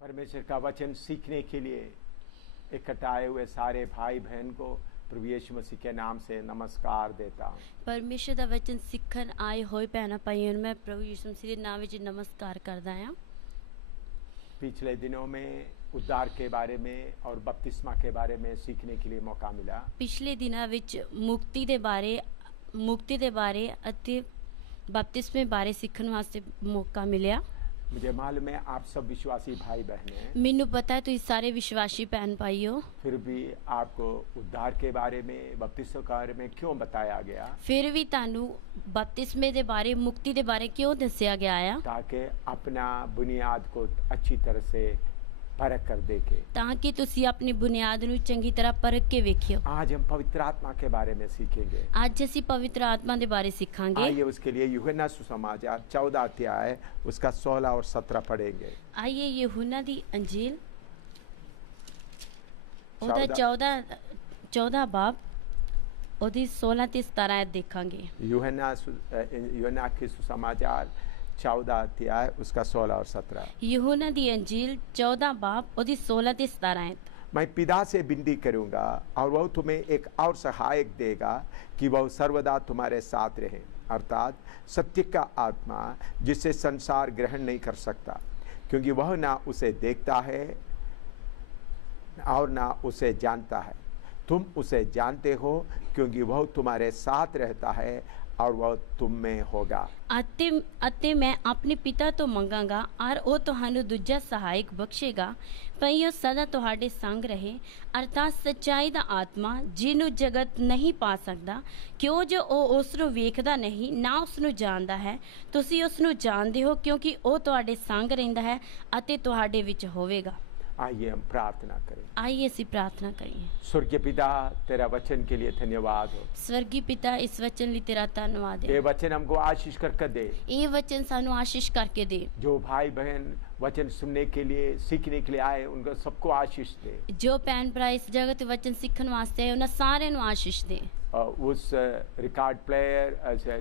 परमेश्वर का वचन सीखने के लिए इकट्ठा आए हुए सारे भाई बहन को प्रभु यीशु मसीह के नाम से नमस्कार देता हूँ। परमेश्वर ਦਾ वचन ਸਿੱਖਣ ਆਏ ਹੋਏ ਭੈਣਾਂ ਭਾਈਆਂ ਨੂੰ ਮੈਂ ਪ੍ਰਭੂ ਯਿਸੂ ਮਸੀਹ ਦੇ ਨਾਮ ਵਿੱਚ ਨਮਸਕਾਰ ਕਰਦਾ ਹਾਂ। पिछले दिनों में उद्धार के बारे में और बपतिस्मा के बारे में सीखने के लिए मौका मिला। ਪਿਛਲੇ ਦਿਨਾਂ ਵਿੱਚ ਮੁਕਤੀ ਦੇ ਬਾਰੇ ਅਤੇ ਬਪਤਿਸਮੇ ਬਾਰੇ ਸਿੱਖਣ ਵਾਸਤੇ ਮੌਕਾ ਮਿਲਿਆ। मुझे मालूम है आप सब विश्वासी भाई बहन हैं, ਮੈਨੂੰ ਪਤਾ ਹੈ ਤੁਸੀਂ ਸਾਰੇ ਵਿਸ਼ਵਾਸੀ ਭੈਣ ਭਾਈ ਹੋ, फिर भी आपको उद्धार के बारे में बपतिस्मा के बारे में क्यों बताया गया? ਫਿਰ ਵੀ ਤੁਹਾਨੂੰ ਬਪਤਿਸਮੇ ਦੇ ਬਾਰੇ ਮੁਕਤੀ ਦੇ ਬਾਰੇ ਕਿਉਂ ਦੱਸਿਆ ਗਿਆ ਆ? ताकि अपना बुनियाद को अच्छी तरह से परख कर देखे। ਤਾਂ ਕਿ ਤੁਸੀਂ ਆਪਣੀ ਬੁਨਿਆਦ ਨੂੰ ਚੰਗੀ ਤਰ੍ਹਾਂ ਪਰਖ ਕੇ ਵੇਖਿਓ। आज हम पवित्र आत्मा के बारे में सीखेंगे। ਅੱਜ ਅਸੀਂ ਪਵਿੱਤਰ ਆਤਮਾ ਦੇ ਬਾਰੇ ਸਿੱਖਾਂਗੇ। आइए उसके लिए यूहन्ना सुसमाचार 14 अध्याय उसका 16 और 17 पढ़ेंगे। आइए यूहन्ना दी अंजील ਉਹਦਾ 14 ਬਾਬ ਉਹਦੀ 16 ਤੇ 17 ਆਇਤ ਦੇਖਾਂਗੇ। यूहन्ना के सुसमाचार 14 अध्याय उसका 16 और 17। यूहन्ना दी अंजील 14 बाब ਉਹਦੀ 16 ਤੇ 17 आयत। मैं पिता से विनती करूंगा और वह तुम्हें एक और सहायक देगा कि वह सर्वदा तुम्हारे साथ रहे, अर्थात सत्य का आत्मा जिसे संसार ग्रहण नहीं कर सकता, क्योंकि वह ना उसे देखता है और ना उसे जानता है। तुम उसे जानते हो क्योंकि वह तुम्हारे साथ रहता है और वह तुम में होगा। ਅਤੇ ਮੈਂ ਆਪਣੇ ਪਿਤਾ ਤੋਂ ਮੰਗਾਂਗਾ ਔਰ ਉਹ ਤੁਹਾਨੂੰ ਦੂਜਾ ਸਹਾਇਕ ਬਖਸ਼ੇਗਾ, ਭਈ ਉਹ ਸਦਾ ਤੁਹਾਡੇ ਸੰਗ ਰਹੇ, ਅਰਥਾਤ ਸੱਚਾਈ ਦਾ ਆਤਮਾ ਜਿਹਨੂੰ ਜਗਤ ਨਹੀਂ ਪਾ ਸਕਦਾ, ਕਿਉਂ ਜੋ ਉਹ ਉਸ ਨੂੰ ਵੇਖਦਾ ਨਹੀਂ ਨਾ ਉਸ ਨੂੰ ਜਾਣਦਾ ਹੈ। ਤੁਸੀਂ ਉਸ ਨੂੰ ਜਾਣਦੇ ਹੋ ਕਿਉਂਕਿ ਉਹ ਤੁਹਾਡੇ ਸੰਗ ਰਹਿੰਦਾ ਹੈ ਅਤੇ ਤੁਹਾਡੇ ਵਿੱਚ ਹੋਵੇਗਾ। आइए हम प्रार्थना करें। आइए ਅਸੀਂ ਪ੍ਰਾਰਥਨਾ ਕਰੀਏ। स्वर्गीय पिता, तेरा वचन के लिए धन्यवाद हो। स्वर्गीय पिता, इस वचन ਲਈ ਤੇਰਾ ਧੰਨਵਾਦ ये ਹੈ। वचन हमको आशीष कर दे। ਇਹ वचन ਸਾਨੂੰ आशीष ਕਰਕੇ ਦੇ। जो भाई बहन वचन सुनने के लिए सीखने के लिए आए उनको सबको आशीष दे। ਜੋ ਭੈਣ ਭਰਾ ਇਸ ਜਗਤ ਤੇ वचन ਸਿੱਖਣ ਵਾਸਤੇ ਆਏ ਉਹਨਾਂ ਸਾਰਿਆਂ ਨੂੰ आशीष ਦੇ। उस रिकॉर्ड प्लेयर,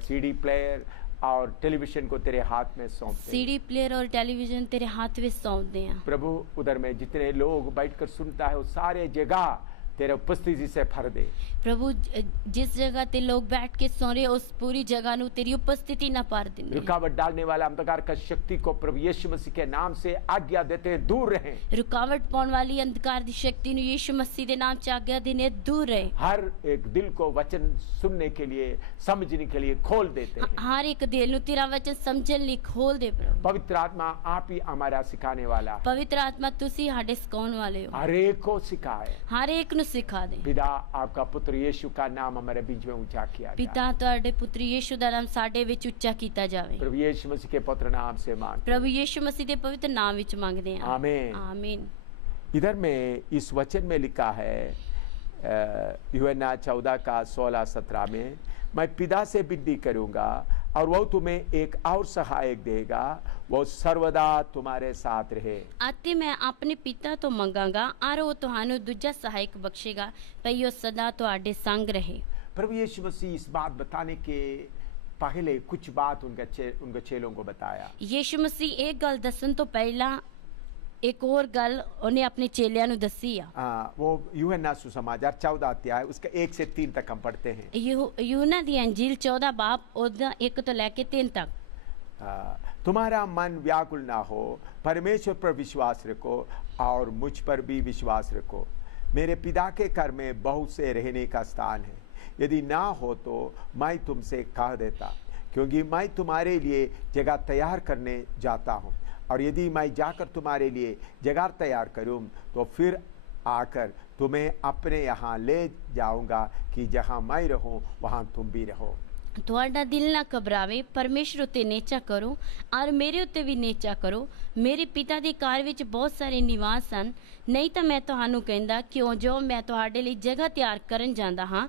सीडी प्लेयर और टेलीविजन को तेरे हाथ में सौंपते हैं। सीडी प्लेयर और टेलीविजन तेरे हाथ में सौंपते हैं। प्रभु उधर में जितने लोग बैठकर सुनता है वो सारे जगह तेरे उपस्थिति से भर दे। प्रभु जिस जगह ते लोग बैठ के सो रहे उस पूरी जगह नु तेरी उपस्थिति न पार देने। रुकावट डालने वाला अंधकार का शक्ति को प्रभु यीशु मसीह के नाम से आज्ञा देते दूर रहे। रुकावट पाने वाली अंधकार दी शक्ति नु यीशु मसीह दे नाम से आज्ञा देने दूर रहे। हर एक दिल को वचन सुनने के लिए समझने के लिए खोल देते हैं। हर एक दिल नु तेरा वचन समझने लिए खोल दे प्रभु। पवित्र आत्मा आप ही हमारा सिखाने वाला। पवित्र आत्मा तुसी हाडे सिखाने वाले हो। हर एक को सिखाए, हर एक नु सिखा दे। पिता आपका पुत्र यीशु का नाम हमारे बीच में ऊंचा किया पिता ਤੁਹਾਡੇ ਪੁੱਤਰ ਯੀਸ਼ु ਦਾ ਨਾਮ ਸਾਡੇ ਵਿੱਚ ਉੱਚਾ ਕੀਤਾ ਜਾਵੇ। प्रभु यीशु मसीह के पवित्र नाम से मांगते। प्रभु यीशु मसीह के पवित्र नाम ਵਿੱਚ ਮੰਗਦੇ ਹਾਂ। आमीन आमीन। इधर में इस वचन में लिखा है यूहन्ना 14 का 16-17 में, मैं पिता से विनती करूंगा और वह तुम्हें एक और सहायक देगा, वह सर्वदा तुम्हारे साथ रहे। ਅਤੇ ਮੈਂ ਆਪਣੇ ਪਿਤਾ ਤੋਂ ਮੰਗਾਂਗਾ ਔਰ ਉਹ ਤੁਹਾਨੂੰ ਦੂਜਾ ਸਹਾਇਕ ਬਖਸ਼ੇਗਾ, ਭਈ ਉਹ ਸਦਾ ਤੁਹਾਡੇ ਸੰਗ ਰਹੇ। प्रभु यीशु मसीह इस बात बताने के पहले कुछ बात उनके चेलों को बताया। ਯੀਸ਼ु ਮਸੀਹ एक गल दसन तो पहला एक और गल ਉਹਨੇ ਆਪਣੇ ਚੇਲਿਆਂ ਨੂੰ ਦੱਸੀ ਆ। वो यूहन्ना सुसमाचार 14 अध्याय उसका 1 से 3 तक हम पढ़ते हैं। यूहन्ना ਦੀ अंजील 14 बाब ਉਹਦਾ 1 ਤੋਂ ਲੈ ਕੇ 3 तक। तुम्हारा मन व्याकुल ना हो, परमेश्वर पर विश्वास रखो और मुझ पर भी विश्वास रखो। मेरे पिता के घर में बहुत से रहने का स्थान है, यदि ना हो तो मैं तुमसे कह देता, क्योंकि मैं तुम्हारे लिए जगह तैयार करने जाता हूँ। और यदि मैं जाकर तुम्हारे लिए जगह तैयार करूँ तो फिर आकर तुम्हें अपने यहाँ ले जाऊँगा कि जहाँ मैं रहूँ वहाँ तुम भी रहो। ਤੁਹਾਡਾ ਦਿਲ ਨਾ ਘਬਰਾਵੇ, ਪਰਮੇਸ਼ਰ ਉਤੇ ਨੇਚਾ ਕਰੋ ਔਰ ਮੇਰੇ ਉਤੇ ਵੀ ਨੇਚਾ ਕਰੋ। ਮੇਰੇ ਪਿਤਾ ਦੇ ਘਰ ਵਿੱਚ ਬਹੁਤ ਸਾਰੇ ਨਿਵਾਸ ਹਨ, ਨਹੀਂ ਤਾਂ ਮੈਂ ਤੁਹਾਨੂੰ ਕਹਿੰਦਾ ਕਿਉਂ ਜੋ ਮੈਂ ਤੁਹਾਡੇ ਲਈ ਜਗ੍ਹਾ ਤਿਆਰ ਕਰਨ ਜਾਂਦਾ ਹਾਂ।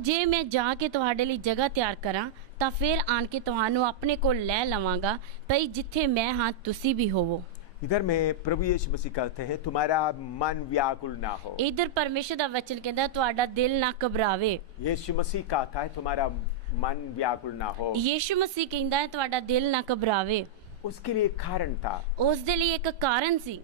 ਜੇ ਮੈਂ ਜਾ ਕੇ ਤੁਹਾਡੇ ਲਈ ਜਗ੍ਹਾ ਤਿਆਰ ਕਰਾਂ ਤਾਂ ਫਿਰ ਆਣ ਕੇ ਤੁਹਾਨੂੰ ਆਪਣੇ ਕੋਲ ਲੈ ਲਵਾਂਗਾ, ਭਈ ਜਿੱਥੇ ਮੈਂ ਹਾਂ ਤੁਸੀਂ ਵੀ ਹੋਵੋ। इधर में प्रभु यीशु मसीह कहते हैं तुम्हारा मन व्याकुल ना हो। इधर परमेश्वर ਦਾ वचन ਕਹਿੰਦਾ ਤੁਹਾਡਾ ਦਿਲ ਨਾ ਘਬਰਾਵੇ। यीशु मसीह कहता है तुम्हारा मन व्याकुल ना हो। यीशु मसीह ਕਹਿੰਦਾ ਹੈ ਤੁਹਾਡਾ ਦਿਲ ਨਾ ਘਬਰਾਵੇ। उसके लिए एक कारण था। ਉਸ ਦੇ ਲਈ ਇੱਕ ਕਾਰਨ ਸੀ।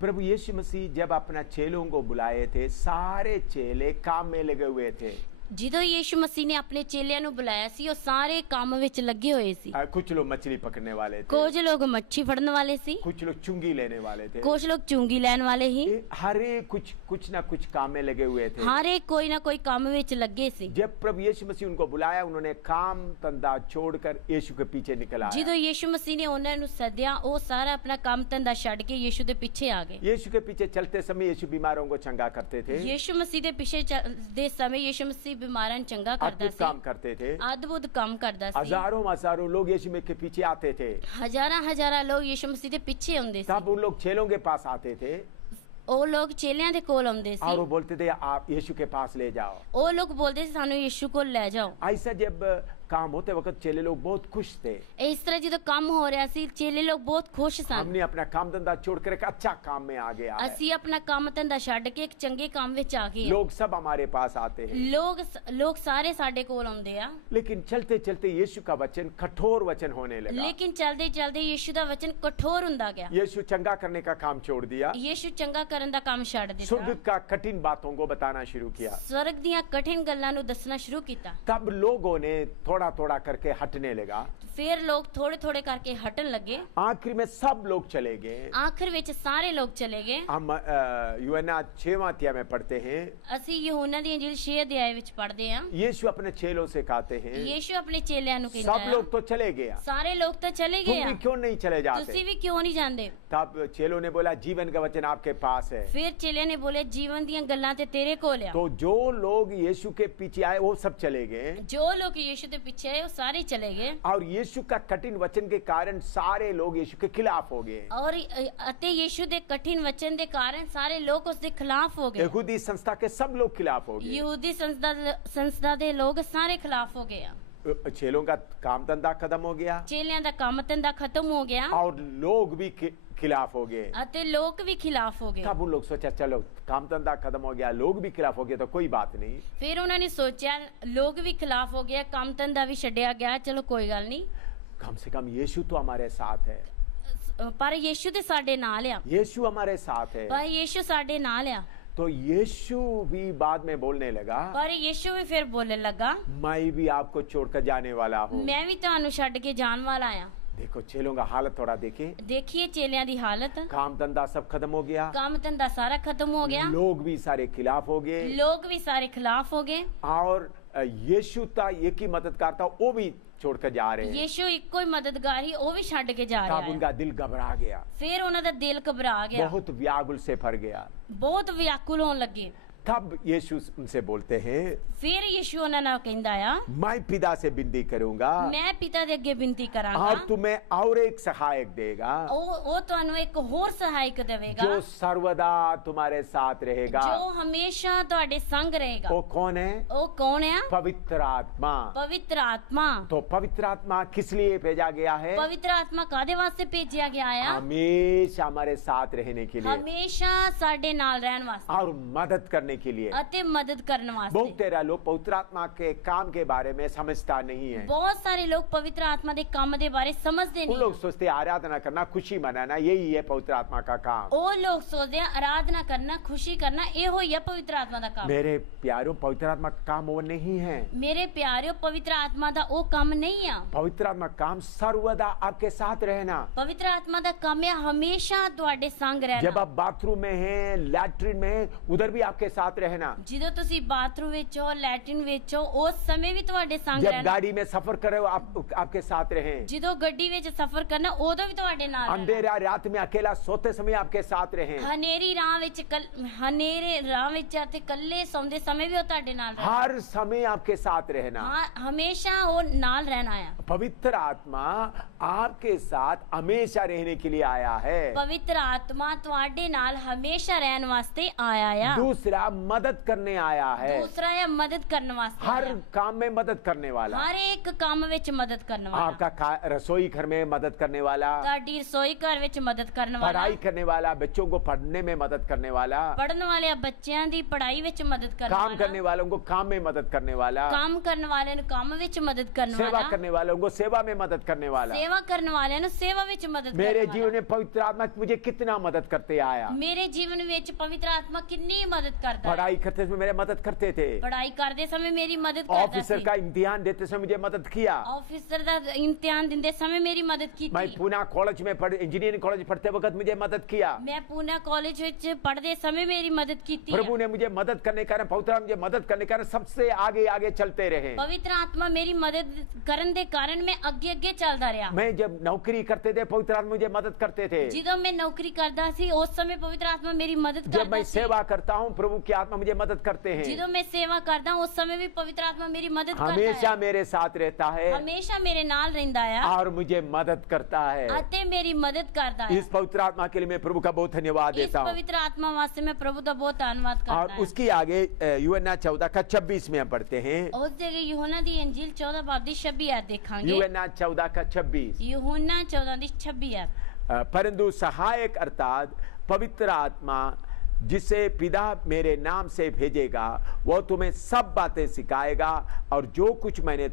प्रभु यीशु मसीह जब अपना चेलों को बुलाए थे, सारे चेले काम में लगे हुए थे। ਜਦੋਂ ਯੀਸ਼ੂ ਮਸੀਹ ਨੇ ਆਪਣੇ ਚੇਲਿਆਂ ਨੂੰ ਬੁਲਾਇਆ ਸੀ ਉਹ ਸਾਰੇ ਕੰਮ ਵਿੱਚ ਲੱਗੇ ਹੋਏ ਸੀ। कुछ लोग मछली पकड़ने वाले थे, ਕੁਝ ਲੋਕ ਮੱਛੀ ਫੜਨ ਵਾਲੇ ਸੀ, कुछ लोग चुंगी लेने वाले थे, ਕੁਝ ਲੋਕ ਚੁੰਗੀ ਲੈਣ ਵਾਲੇ ਹੀ। हर एक कुछ ना कुछ काम में लगे हुए थे। ਹਰ ਇੱਕ ਕੋਈ ਨਾ ਕੋਈ ਕੰਮ ਵਿੱਚ ਲੱਗੇ ਸੀ। जब प्रभु यीशु मसीह उनको बुलाया, उन्होंने काम धंधा छोड़कर यीशु के पीछे निकल आए। ਜਦੋਂ ਯੀਸ਼ੂ ਮਸੀਹ ਨੇ ਉਹਨਾਂ ਨੂੰ ਸੱਦਿਆ ਉਹ ਸਾਰਾ ਆਪਣਾ ਕੰਮ ਧੰਦਾ ਛੱਡ ਕੇ ਯੀਸ਼ੂ ਦੇ ਪਿੱਛੇ ਆ ਗਏ। यीशु के पीछे चलते समय यीशु बीमारों को चंगा करते थे, ਯੀਸ਼ੂ ਮਸੀਹ ਦੇ ਪਿੱਛੇ ਚੱਲਦੇ ਸਮੇਂ ਯੀਸ਼ੂ ਮਸੀਹ ਬਿਮਾਰਾਂ ਨੂੰ ਚੰਗਾ ਕਰਦਾ अद्भुत ਸੀ, काम करते थे। ਅਦਭੁਤ ਕੰਮ ਕਰਦਾ ਸੀ। हजारों लोग यीशु में के पीछे आते थे। ਹਜ਼ਾਰਾਂ ਲੋਕ ਯੀਸ਼ੂ ਮਸੀਹ ਦੇ ਪਿੱਛੇ ਆਉਂਦੇ ਸੀ। तब उन लोग चेलों के पास आते थे ਉਹ ਲੋਕ ਚੇਲਿਆਂ ਦੇ ਕੋਲ ਆਉਂਦੇ और वो ਸੀ। बोलते थे आप यीशु के पास ले जाओ। ਉਹ ਲੋਕ ਬੋਲਦੇ ਸੀ ਸਾਨੂੰ ਯੀਸ਼ੂ ਕੋਲ ਲੈ ਜਾਓ। ऐसा जब काम होते वक्त चेले लोग बहुत खुश थे। ਇਸ ਤਰ੍ਹਾਂ ਜਦੋਂ ਕੰਮ ਹੋ ਰਿਹਾ ਸੀ ਚੇਲੇ ਲੋਕ ਬਹੁਤ ਖੁਸ਼ ਸਨ। हमने अपना काम धंधा छोड़कर एक अच्छा काम में आ गया है। ਅਸੀਂ ਆਪਣਾ ਕੰਮ ਧੰਦਾ ਛੱਡ ਕੇ ਇੱਕ ਚੰਗੇ ਕੰਮ ਵਿੱਚ ਆ ਗਏ ਹਾਂ। लोग सब हमारे पास आते हैं। ਲੋਕ ਸਾਰੇ ਸਾਡੇ ਕੋਲ ਆਉਂਦੇ ਆ। लेकिन चलते चलते यीशु का वचन कठोर वचन होने लगा। ਲੇਕਿन ਚਲਦੇ ਚਲਦੇ ਯੀਸ਼ੂ ਦਾ ਵਚਨ ਕਠੋਰ ਹੁੰਦਾ ਗਿਆ। यीशु चंगा करने का काम छोड़ दिया, ਯੀਸ਼ੂ ਚੰਗਾ ਕਰਨ ਦਾ ਕੰਮ ਛੱਡ स्वर्ग ਦਿੱਤਾ। का कठिन बातों को बताना शुरू किया। ਸਵਰਗ ਦੀਆਂ ਕਠਿਨ ਗੱਲਾਂ ਨੂੰ ਦੱਸਣਾ ਸ਼ੁਰੂ ਕੀਤਾ। तब लोगों ने थोड़ा थोड़ा करके हटने लगा। ਫਿਰ ਲੋਕ ਥੋੜੇ ਥੋੜੇ ਕਰਕੇ ਹਟਣ ਲੱਗੇ। आखिर में सब लोग चले गए। ਆਖਰ ਵਿੱਚ ਸਾਰੇ ਲੋਕ ਚਲੇ ਗਏ। हम यूहन्ना 6वां अध्याय में पढ़ते हैं, ਅਸੀਂ ਯਹੋਨਾ ਦੀ ਇੰਜੀਲ 6 ਅਧਿਆਇ ਵਿੱਚ ਪੜ੍ਹਦੇ ਹਾਂ। यीशु अपने चेलों से कहते हैं, ਯੀਸ਼ੂ ਆਪਣੇ ਚੇਲਿਆਂ ਨੂੰ ਕਹਿੰਦਾ सब ਹੈ लोग तो चले गया, ਸਾਰੇ ਲੋਕ ਤਾਂ ਚਲੇ तुम ਗਏ भी ਆ, क्यों नहीं चले ਤੁਸੀਂ जाते? ਵੀ ਕਿਉਂ ਨਹੀਂ ਜਾਂਦੇ? तब चेलों ने बोला जीवन का वचन आपके पास है। ਫਿਰ ਚੇਲਿਆਂ ਨੇ ਬੋਲੇ ਜੀਵਨ ਦੀਆਂ ਗੱਲਾਂ ਤੇ ਤੇਰੇ ਕੋਲ ਆ। तो जो लोग यीशु के पीछे आए वो सब चले गए, ਜੋ ਲੋਕ ਯੀਸ਼ੂ ਦੇ ਪਿੱਛੇ ਆਏ ਉਹ ਸਾਰੇ ਚਲੇ ਗਏ। और यीशु का कठिन वचन के कारण सारे लोग यीशु के खिलाफ हो गए। ਔਰ ਅਤੇ ਯੀਸ਼ੂ ਦੇ ਕਠਿਨ ਵਚਨ ਦੇ ਕਾਰਨ ਸਾਰੇ ਲੋਕ ਉਸ ਦੇ ਖਿਲਾਫ ਹੋ ਗਏ। यहूदी संस्था के सब लोग खिलाफ हो गए। ਯਹੂਦੀ ਸੰਸਥਾ ਦੇ ਲੋਕ ਸਾਰੇ ਖਿਲਾਫ ਹੋ ਗਏ ਆ। चेलों का काम धंधा खत्म हो गया ਚੇਲਿਆਂ ਦਾ ਕੰਮ ਧੰਦਾ ਖਤਮ ਹੋ ਗਿਆ और लोग भी खिलाफ हो गए। ਅਤੇ ਲੋਕ ਵੀ ਖਿਲਾਫ ਹੋ ਗਏ। तब उन लोग सोचा चलो काम धंधा खत्म हो गया, लोग भी खिलाफ हो गए तो कोई बात नहीं। ਫਿਰ ਉਹਨਾਂ ਨੇ ਸੋਚਿਆ ਲੋਕ ਵੀ ਖਿਲਾਫ ਹੋ ਗਏ, ਕੰਮ ਧੰਦਾ ਵੀ ਛੱਡਿਆ ਗਿਆ, ਚਲੋ ਕੋਈ ਗੱਲ ਨਹੀਂ। कम से कम यीशु तो हमारे साथ है, ਪਰ ਯੀਸ਼ੂ ਤੇ ਸਾਡੇ ਨਾਲ ਆ। यीशु हमारे साथ है। ਪਰ ਯੀਸ਼ੂ ਸਾਡੇ ਨਾਲ ਆ। तो यीशु भी बाद में बोलने लगा, ਪਰ ਯੀਸ਼ੂ ਵੀ ਫਿਰ ਬੋਲਣ ਲੱਗਾ मैं भी आपको छोड़कर जाने वाला हूँ। ਮੈਂ ਵੀ ਤੁਹਾਨੂੰ ਛੱਡ ਕੇ ਜਾਣ ਵਾਲਾ ਆ। देखो चेलों का हालत थोड़ा देखे, ਦੇਖੀਏ ਚੇਲਿਆਂ ਦੀ ਹਾਲਤ। काम धंधा सब खत्म हो गया, ਕੰਮ ਧੰਦਾ ਸਾਰਾ ਖਤਮ ਹੋ ਗਿਆ, लोग भी सारे खिलाफ हो गए, ਲੋਕ ਵੀ ਸਾਰੇ ਖਿਲਾਫ ਹੋ ਗਏ। और यीशु था एक ही मददगार था, वो भी छोड़कर जा रहे हैं। ਯੀਸ਼ੂ ਇੱਕੋ ਹੀ ਮਦਦਗਾਰ ਹੀ, ਉਹ ਵੀ ਛੱਡ ਕੇ ਜਾ ਰਿਹਾ तब ਹੈ। उनका दिल घबरा गया, ਫਿਰ ਉਹਨਾਂ ਦਾ दिल ਘਬਰਾ ਗਿਆ, बहुत व्याकुल से भर गया। ਬਹੁਤ ਵਿਆਕੁਲ ਹੋਣ ਲੱਗੇ। तब यीशु उनसे बोलते हैं, ਫਿਰ ਯੀਸ਼ੂ ਉਹਨਾਂ ਨਾਲ ਕਹਿੰਦਾ ਆ मैं पिता से विनती करूंगा ਮੈਂ ਪਿਤਾ ਦੇ ਅੱਗੇ ਬੇਨਤੀ और ਕਰਾਂਗਾ, तुम्हें और एक सहायक देगा ਉਹ ਤੁਹਾਨੂੰ ਇੱਕ ਹੋਰ ਸਹਾਇਕ ਦੇਵੇਗਾ जो सर्वदा तुम्हारे साथ रहेगा। ਜੋ ਹਮੇਸ਼ਾ ਤੁਹਾਡੇ ਸੰਗ ਰਹੇਗਾ। वो कौन है? ਉਹ ਕੌਣ ਆ? पवित्र आत्मा। ਪਵਿੱਤਰ ਆਤਮਾ। तो पवित्र आत्मा किस लिए भेजा गया है? ਪਵਿੱਤਰ ਆਤਮਾ ਕਾਦੇ ਵਾਸਤੇ ਭੇਜਿਆ ਗਿਆ ਆ? हमेशा हमारे साथ रहने के लिए ਹਮੇਸ਼ਾ ਸਾਡੇ ਨਾਲ ਰਹਿਣ ਵਾਸਤੇ और मदद करने के लिए। ਅਤੇ ਮਦਦ ਕਰਨ बहुत ਵਾਸਤੇ। तेरा लोग पवित्र आत्मा के काम के बारे में समझता नहीं है। ਬਹੁਤ ਸਾਰੇ ਲੋਕ ਪਵਿੱਤਰ ਆਤਮਾ ਦੇ ਕੰਮ ਦੇ ਬਾਰੇ ਸਮਝਦੇ उन ਨਹੀਂ। लोग सोचते हैं आराधना करना, खुशी मनाना, यही है पवित्र आत्मा का काम। ਉਹ ਲੋਕ ਸੋਚਦੇ ਆ ਆਰਾਧਨਾ ਕਰਨਾ, ਖੁਸ਼ੀ ਕਰਨਾ ਇਹੋ ਹੀ ਆ ਪਵਿੱਤਰ ਆਤਮਾ ਦਾ ਕੰਮ। मेरे प्यारों, पवित्र आत्मा का काम वो नहीं है। ਮੇਰੇ ਪਿਆਰਿਓ ਪਵਿੱਤਰ ਆਤਮਾ ਦਾ ਉਹ ਕੰਮ ਨਹੀਂ ਆ। पवित्र आत्मा का काम सर्वदा आपके साथ रहना। ਪਵਿੱਤਰ ਆਤਮਾ ਦਾ ਕੰਮ ਹੈ ਹਮੇਸ਼ਾ ਤੁਹਾਡੇ ਸੰਗ जब ਰਹਿਣਾ। आप बाथरूम में हैं, लैट्रिन में हैं, उधर भी आपके साथ रहना। ਜਦੋਂ ਤੁਸੀਂ ਬਾਥਰੂਮ ਵਿੱਚ ਹੋ, ਲੈਟਰਿਨ ਵਿੱਚ ਹੋ, ਉਸ ਸਮੇਂ ਵੀ ਤੁਹਾਡੇ ਸੰਗ जब ਰਹਿਣਾ। गाड़ी में सफर करे आपके साथ रहे। ਜਦੋਂ ਗੱਡੀ ਵਿੱਚ ਸਫ਼ਰ ਕਰਨਾ ਉਦੋਂ ਵੀ ਤੁਹਾਡੇ ਨਾਲ ਰਹਿਣਾ। अंधेरा रात में अकेला सोते समय आपके साथ रहे। ਹਨੇਰੀ ਰਾਹ ਵਿੱਚ ਹਨੇਰੇ ਰਾਹ ਵਿੱਚ ਅਤੇ ਇਕੱਲੇ ਸੌਂਦੇ ਸਮੇਂ ਵੀ ਉਹ ਤੁਹਾਡੇ ਨਾਲ ਰਹਿਣਾ। हर समय आपके साथ रहना। ਹਾਂ ਹਮੇਸ਼ਾ ਉਹ ਨਾਲ ਰਹਿਣਾ ਆ। पवित्र आत्मा आपके साथ हमेशा रहने के लिए आया है। ਪਵਿੱਤਰ ਆਤਮਾ ਤੁਹਾਡੇ ਨਾਲ ਹਮੇਸ਼ਾ ਰਹਿਣ ਵਾਸਤੇ ਆਇਆ ਆ। दूसरा मदद करने आया है, दूसरा है मदद करने वास्ते हर आया। काम में मदद करने वाला, हर एक काम ਵਿੱਚ मदद करने वाला, आपका रसोई घर में मदद करने वाला, ਤੁਹਾਡੀ रसोई घर ਵਿੱਚ मदद करने वाला, पढ़ाई करने वाला, बच्चों को पढ़ने में मदद करने वाला, पढ़ने वाले ਬੱਚਿਆਂ ਦੀ पढ़ाई ਵਿੱਚ मदद करने काम वाला, करने वालों को काम में मदद करने वाला, काम करने वाਲਿਆਂ ਨੂੰ ਕੰਮ ਵਿੱਚ मदद करने सेवा वाला, करने वालों को सेवा में मदद करने वाला। सेवा करने वाਲਿਆਂ ਨੂੰ सेवा ਵਿੱਚ मदद मेरे करने जीवन वाला। में पवित्र आत्मा मुझे कितना मदद करते आया। मेरे जीवन ਵਿੱਚ पवित्र आत्मा कितनी मदद करता है। पढ़ाई करते समय मेरे मदद करते थे, पढ़ाई करते समय मेरी मदद करता ऑफिसर सी। का इम्तिहान देते समय मुझे मदद किया। ऑफिसर का इम्तिहान देते समय मेरी मदद की मैं थी। पूना कॉलेज में इंजीनियरिंग कॉलेज पढ़ते वक्त मुझे मदद किया। मैं पूना कॉलेज ਵਿੱਚ पढ़ते समय मेरी मदद की थी। प्रभु ने मुझे मदद करने के कारण, पवित्र आत्मा मुझे मदद करने के कारण सबसे आगे आगे चलते रहे। पवित्र आत्मा मेरी मदद करने के कारण मैं आगे आगे चलता रहा। मैं जब नौकरी करते थे पवित्र आत्मा मुझे मदद करते थे। ਜਦੋਂ मैं नौकरी करता सी उस समय पवित्र आत्मा मेरी मदद जब मैं करता सी। सेवा करता हूँ प्रभु की आत्मा मुझे मदद करते हैं। ਜਦੋਂ मैं सेवा करता हूँ उस समय भी पवित्र आत्मा मेरी मदद करता हमेशा है। मेरे साथ रहता है हमेशा मेरे नाल रहता है और मुझे मदद करता है। अते मेरी मदद करता है। इस पवित्र आत्मा के लिए मैं प्रभु का बहुत धन्यवाद इस देता हूँ। पवित्र आत्मा वास्ते मैं प्रभु का बहुत धन्यवाद और करता हूँ। उसकी आगे यूहन्ना 14:26 में हम पढ़ते हैं। उस जगह यूहन्ना दी इंजील 14 बाब दी 26 आयत देखांगे। यूहन्ना 14:26। यूहन्ना 14 दी 26 आयत। परंतु सहायक अर्थात पवित्र आत्मा जिसे पिता मेरे नाम से भेजेगा वह तुम्हें सब बातें सिखाएगा और जो कुछ मैंने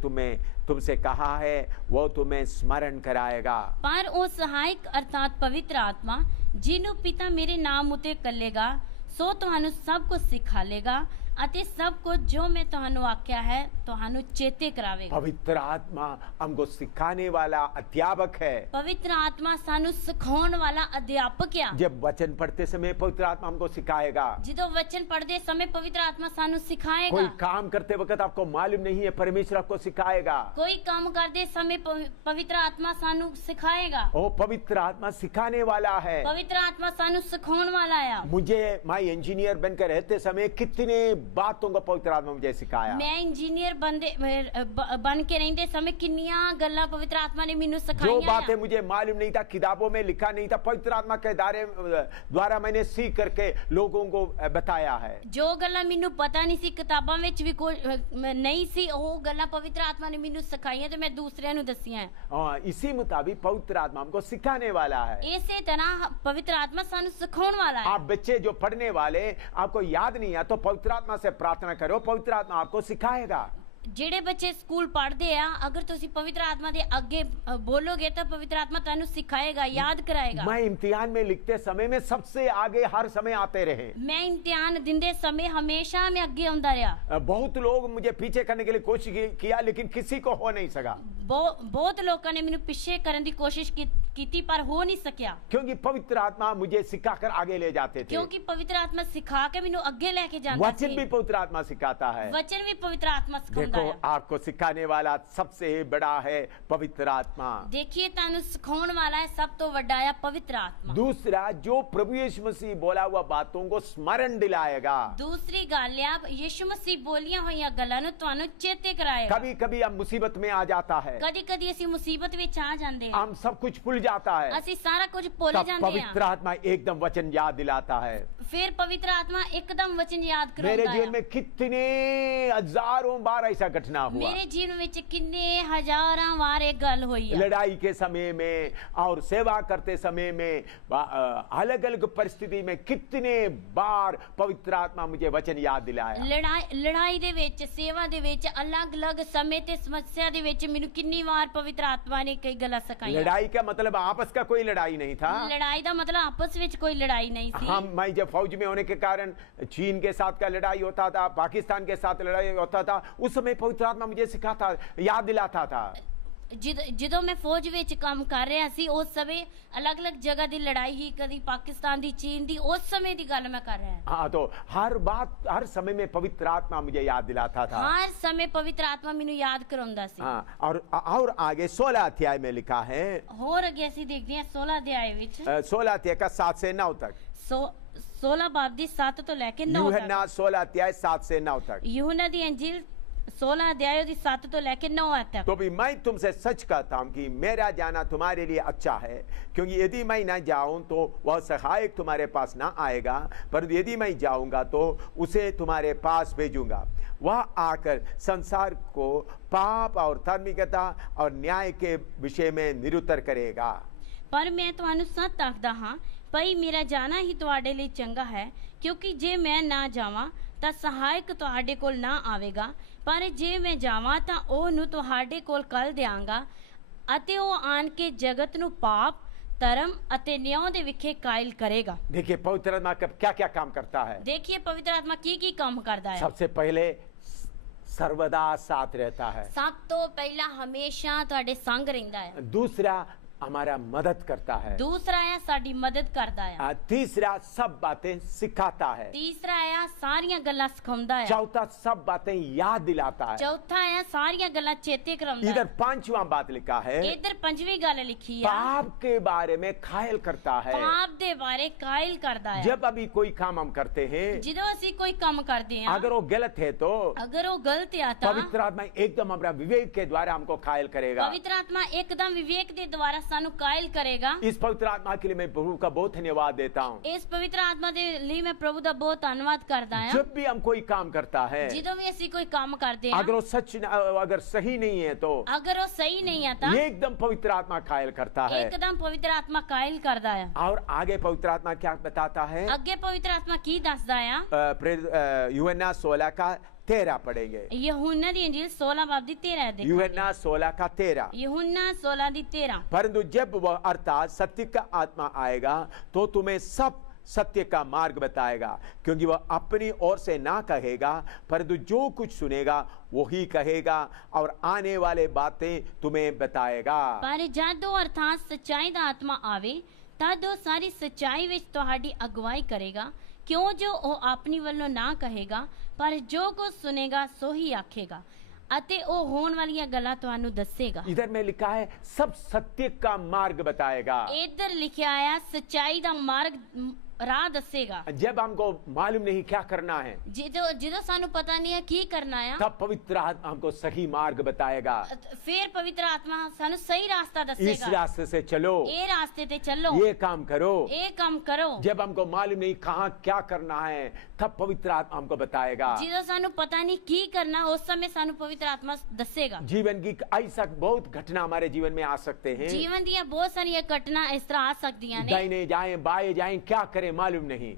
तुमसे कहा है वह तुम्हें स्मरण कराएगा। पर ਉਹ ਸਹਾਇਕ ਅਰਥਾਤ ਪਵਿੱਤਰ ਆਤਮਾ ਜਿਹਨੂੰ ਪਿਤਾ ਮੇਰੇ ਨਾਮ ਉਤੇ ਕੱਲੇਗਾ ਸੋ ਤੁਹਾਨੂੰ ਸਭ ਕੁਝ ਸਿਖਾ ਲੇਗਾ ਅਤੇ ਸਭ ਕੁਝ ਜੋ मैं ਤੁਹਾਨੂੰ ਆਖਿਆ ਹੈ ਤੁਹਾਨੂੰ ਚੇਤੇ ਕਰਾਵੇਗਾ। पवित्र आत्मा हमको सिखाने वाला अध्यापक है। ਪਵਿੱਤਰ ਆਤਮਾ ਸਾਨੂੰ ਸਿਖਾਉਣ ਵਾਲਾ ਅਧਿਆਪਕ ਆ। जब वचन पढ़ते समय पवित्र आत्मा हमको सिखाएगा। ਜਦੋਂ ਵਚਨ पढ़ते समय पवित्र आत्मा ਸਾਨੂੰ ਸਿਖਾਏਗਾ। कोई काम करते वक्त आपको मालूम नहीं है परमेश्वर आपको सिखाएगा। कोई काम करते समय पवित्र आत्मा ਸਾਨੂੰ सिखाएगा। वो पवित्र आत्मा सिखाने वाला है। पवित्र आत्मा ਸਾਨੂੰ ਸਿਖਾਉਣ वाला ਆ। मुझे मैं इंजीनियर बनकर रहते समय कितने बातों को पवित्र आत्मा मुझे सिखाया। मैं इंजीनियर बन के रहते समय किन्नियां गल्लां पवित्र आत्मा ने मैनू जो सिखाईयां। बातें मुझे मालूम नहीं था, किताबों में लिखा नहीं था, पवित्र आत्मा के द्वारा मैंने सीख करके लोगों को बताया है। जो गल्लां मैनू पता नहीं सी, किताबां विच भी कोई नहीं सी, ਉਹ गल्लां पवित्र आत्मा ने मैनू सिखाईयां ते मैं दूसरिਆਂ ਨੂੰ दसियां है। इसी मुताबिक पवित्र आत्मा हमको सिखाने वाला है। इसे तरह पवित्र आत्मा सानू सिखाउण वाला है। आप बच्चे जो पढ़ने वाले आपको याद नहीं है तो पवित्र आत्मा से प्रार्थना करो, पवित्र आत्मा आपको सिखाएगा। ਜਿਹੜੇ ਬੱਚੇ ਸਕੂਲ ਪੜ੍ਹਦੇ ਆ ਅਗਰ ਤੁਸੀਂ ਪਵਿੱਤਰ ਆਤਮਾ ਦੇ ਅੱਗੇ ਬੋਲੋਗੇ ਤਾਂ ਪਵਿੱਤਰ ਆਤਮਾ ਤੁਹਾਨੂੰ ਸਿਖਾਏਗਾ, याद कराएगा। मैं इम्तिहान में लिखते समय में सबसे आगे हर समय आते रहे। मैं इम्तिहान दिंदे समय हमेशा मैं आगे आंदा रहा। बहुत लोग मुझे पीछे करने के लिए कोशिश किया लेकिन किसी को हो नहीं सका। बहुत लोगों ने मैनू पीछे करने की कोशिश की पर हो नहीं सकिया। क्योंकि पवित्र आत्मा मुझे सिखाकर आगे ले जाते थे। क्योंकि पवित्र आत्मा सिखा के मैनू आगे लेके जाता वचन भी पवित्र आत्मा सिखाता है। वचन भी पवित्र आत्मा सिखाता देखो है। आपको सिखाने वाला सबसे बड़ा है पवित्र आत्मा। देखिए तानू सिखाने वाला है सब तो बड़ा है पवित्र आत्मा। दूसरा जो प्रभु यीशु मसीह बोला हुआ बातों को स्मरण दिलाएगा। दूसरी गल यीशु मसीह बोलियां हुई गल्लां नू तुहानू चेते कराएगा। कभी कभी हम मुसीबत में आ जाता है, कदी कदी असी मुसीबत विच आ जांदे हैं, हम सब कुछ भूल जाता है, असी सारा कुछ भुल तब जांदे पवित्र हैं। आत्मा एकदम वचन याद दिलाता है। फिर पवित्र आत्मा एकदम वचन याद मेरे कराता जीवन है। में कितने हजारों बार ऐसा घटना हुआ। मेरे जीवन विच किन्ने हजारां वार एक गल हुई है। लड़ाई के समय में और सेवा करते समय में अलग अलग परिस्थिति में कितने बार पवित्र आत्मा मुझे वचन याद दिलाया। लड़ाई दे विच सेवा दे विच अलग अलग समय ते समस्या दे विच मैनू किन्नी वार पवित्र आत्मा ने कई गल्लां सिखाईयां। लड़ाई का मतलब आपस का कोई लड़ाई नहीं था। लड़ाई दा मतलब आपस विच कोई लड़ाई नहीं थी। मैं जब फौज में होने के कारण चीन के साथ का लड़ाई होता था, पाकिस्तान के साथ लड़ाई होता था, उस समय पवित्र आत्मा मुझे सिखाता, याद दिलाता था। ਜਦੋਂ मैं फौज ਵਿੱਚ ਕੰਮ ਕਰ ਰਿਹਾ ਸੀ ਉਸ ਸਮੇਂ ਅਲੱਗ-ਅਲੱਗ ਜਗ੍ਹਾ ਦੀ ਲੜਾਈ ਹੀ, ਕਦੀ ਪਾਕਿस्तान ਦੀ, चीन ਦੀ, उस समय ਦੀ ਗੱਲ मैं कर रहा हूं। हाँ, तो हर बात हर समय में पवित्र आत्मा मुझे याद दिलाता था। हर समय पवित्र आत्मा ਮੈਨੂੰ याद कराਉਂਦਾ ਸੀ। हाँ, और आगे 16 अध्याय में लिखा है। ਹੋਰ ਅੱਗੇ ਅਸੀਂ ਦੇਖਦੇ ਹਾਂ 16 ਅਧਿਆਇ ਵਿੱਚ 16 अध्याय का 7 से 9 तक। 16 ਬਾਬ ਦੀ 7 ਤੋਂ ਲੈ ਕੇ 9 यूहन्ना ਤੱਕ। 16 अध्याय 7 से 9 तक। यूहन्ना ਦੀ अंजील 16 ਅਧਿਆਇ ਦੀ 7 ਤੋਂ ਲੈ ਕੇ 9 ਆਇਤ ਤੱਕ। तो भी मैं तुमसे सच कहता हूं कि मेरा जाना तुम्हारे लिए अच्छा है, क्योंकि यदि मैं न जाऊं तो वह सहायक तुम्हारे पास ना आएगा, परंतु यदि मैं जाऊंगा तो उसे तुम्हारे पास भेजूंगा। वह आकर संसार को पाप और धार्मिकता और न्याय के विषय में निरुत्तर करेगा। ਪਰ ਮੈਂ ਤੁਹਾਨੂੰ ਸੱਚ ਆਖਦਾ ਹਾਂ, ਭਈ ਮੇਰਾ ਜਾਣਾ ਹੀ ਤੁਹਾਡੇ ਲਈ ਚੰਗਾ ਹੈ, ਕਿਉਂਕਿ ਜੇ ਮੈਂ ਨਾ ਜਾਵਾਂ ਤਾਂ ਸਹਾਇਕ ਤੁਹਾਡੇ ਕੋਲ ਨਾ ਆਵੇਗਾ, ਪਰ ਜੇ ਮੈਂ ਜਾਵਾਂ ਤਾਂ ਉਹਨੂੰ ਤੁਹਾਡੇ ਕੋਲ ਕੱਲ ਦਿਆਂਗਾ, ਅਤੇ ਉਹ ਆਣ ਕੇ ਜਗਤ ਨੂੰ ਪਾਪ, ਧਰਮ ਅਤੇ ਨਿਆਂ ਦੇ ਵਿਖੇ ਕਾਇਲ ਕਰੇਗਾ। देखिए पवित्र आत्मा क्या क्या काम करता है। ਦੇਖੀਏ ਪਵਿੱਤਰ ਆਤਮਾ ਕੀ ਕੰਮ ਕਰਦਾ ਹੈ। सबसे पहले सर्वदा साथ रहता है। ਸਭ ਤੋਂ ਪਹਿਲਾਂ ਹਮੇਸ਼ਾ ਤੁਹਾਡੇ ਸੰਗ ਰਹਿੰਦਾ ਹੈ। दूसरा हमारा मदद करता है। ਦੂਸਰਾ ਆ ਸਾਡੀ ਮਦਦ ਕਰਦਾ ਹੈ। तीसरा सब बातें सिखाता है। ਤੀਸਰਾ ਆ ਸਾਰੀਆਂ ਗੱਲਾਂ ਸਿਖਾਉਂਦਾ ਹੈ। चौथा सब बातें याद दिलाता है। ਚੌਥਾ ਆ ਸਾਰੀਆਂ ਗੱਲਾਂ ਚੇਤੇ ਕਰਾਉਂਦਾ ਹੈ। इधर पांचवा बात लिखा है, ਇਧਰ ਪੰਜਵੀਂ ਗੱਲ ਲਿਖੀ ਆ, पाप के बारे में घायल करता है। ਪਾਪ ਦੇ ਬਾਰੇ ਕਾਇਲ ਕਰਦਾ ਹੈ। जब अभी कोई काम हम करते हैं, ਜਦੋਂ ਅਸੀਂ ਕੋਈ ਕੰਮ ਕਰਦੇ ਹਾਂ, अगर वो गलत है तो ਅਗਰ ਉਹ ਗਲਤ ਆ ਤਾਂ पवित्र आत्मा एकदम हमारा विवेक के द्वारा हमको घायल करेगा। ਪਵਿੱਤਰ ਆਤਮਾ ਇੱਕਦਮ ਵਿਵੇਕ ਦੇ ਦੁਆਰਾ ਸਾਨੂੰ ਕਾਇਲ ਕਰੇਗਾ। इस पवित्र आत्मा के लिए मैं प्रभु का बहुत धन्यवाद देता हूँ। ਇਸ ਪਵਿੱਤਰ ਆਤਮਾ ਦੇ ਲਈ ਮੈਂ ਪ੍ਰਭੂ ਦਾ ਬਹੁਤ ਧੰਨਵਾਦ ਕਰਦਾ ਹਾਂ। जब भी हम कोई काम करता है, ਜਦੋਂ ਵੀ ਅਸੀਂ ਕੋਈ ਕੰਮ ਕਰਦੇ ਹਾਂ, अगर वो सच अगर सही नहीं है तो ਅਗਰ ਉਹ ਸਹੀ ਨਹੀਂ ਆ ਤਾਂ ये एकदम पवित्र आत्मा घायल करता है। ਇੱਕਦਮ ਪਵਿੱਤਰ ਆਤਮਾ ਕਾਇਲ ਕਰਦਾ ਹੈ। और आगे पवित्र आत्मा क्या बताता है, ਅੱਗੇ ਪਵਿੱਤਰ ਆਤਮਾ ਕੀ ਦੱਸਦਾ ਆ? यूहन्ना 16 का 13 पढ़ेंगे। यूहन्ना दी इंजील 16 बाब दी 13 देखो। यूहन्ना 16 का 13। यूहन्ना 16 दी 13। परंतु जब वह अर्थात सत्य का आत्मा आएगा तो तुम्हें सब सत्य का मार्ग बताएगा, क्योंकि वह अपनी ओर से ना कहेगा, परंतु जो कुछ सुनेगा वही कहेगा और आने वाले बातें तुम्हें बताएगा। पर जब अर्थात सच्चाई दा आत्मा आवे तद वो सारी सच्चाई विच तुहाडी अगुवाई करेगा, क्यों जो ਉਹ ਆਪਣੀ ਵੱਲੋਂ ਨਾ ਕਹੇਗਾ, ਪਰ ਜੋ ਕੁਝ ਸੁਨੇਗਾ ਸੋ ਹੀ ਆਖੇਗਾ, ਅਤੇ ਉਹ ਹੋਣ ਵਾਲੀਆਂ ਗੱਲਾਂ ਤੁਹਾਨੂੰ ਦੱਸੇਗਾ। इधर में लिखा है सब सत्य का मार्ग बताएगा। ਇੱਧਰ ਲਿਖਿਆ ਆ ਸच्चाई ਦਾ ਮਾਰਗ ਰਾਹ ਦੱਸੇਗਾ। जब हमको मालूम नहीं क्या करना है, ਜਦੋਂ ਸਾਨੂੰ ਪਤਾ ਨਹੀਂ ਹੈ ਕੀ ਕਰਨਾ ਆ, तब पवित्र आत्मा हमको सही मार्ग बताएगा। ਫਿਰ ਪਵਿੱਤਰ ਆਤਮਾ ਸਾਨੂੰ ਸਹੀ ਰਾਸਤਾ इस ਦੱਸੇਗਾ। रास्ते से चलो, ਇਹ ਰਾਸਤੇ ਤੇ ਚੱਲੋ, ये काम करो। ਇਹ ਕੰਮ ਕਰੋ। जब हमको मालूम नहीं कहाँ क्या करना है, तब पवित्र आत्मा हमको बताएगा। ਜਦੋਂ ਸਾਨੂੰ ਪਤਾ ਨਹੀਂ ਕੀ ਕਰਨਾ, ਉਸ ਸਮੇਂ ਸਾਨੂੰ ਪਵਿੱਤਰ ਆਤਮਾ ਦੱਸੇਗਾ। जीवन की ऐसा बहुत घटना हमारे जीवन में आ सकते हैं। ਜੀਵਨ ਦੀਆਂ ਬਹੁਤ ਸਾਰੀਆਂ ਘਟਨਾ ਇਸ ਤਰ੍ਹਾਂ ਆ ਸਕਦੀਆਂ ਨੇ। दाहिने जाएं बाएं जाएं, क्या करें मालूम नहीं।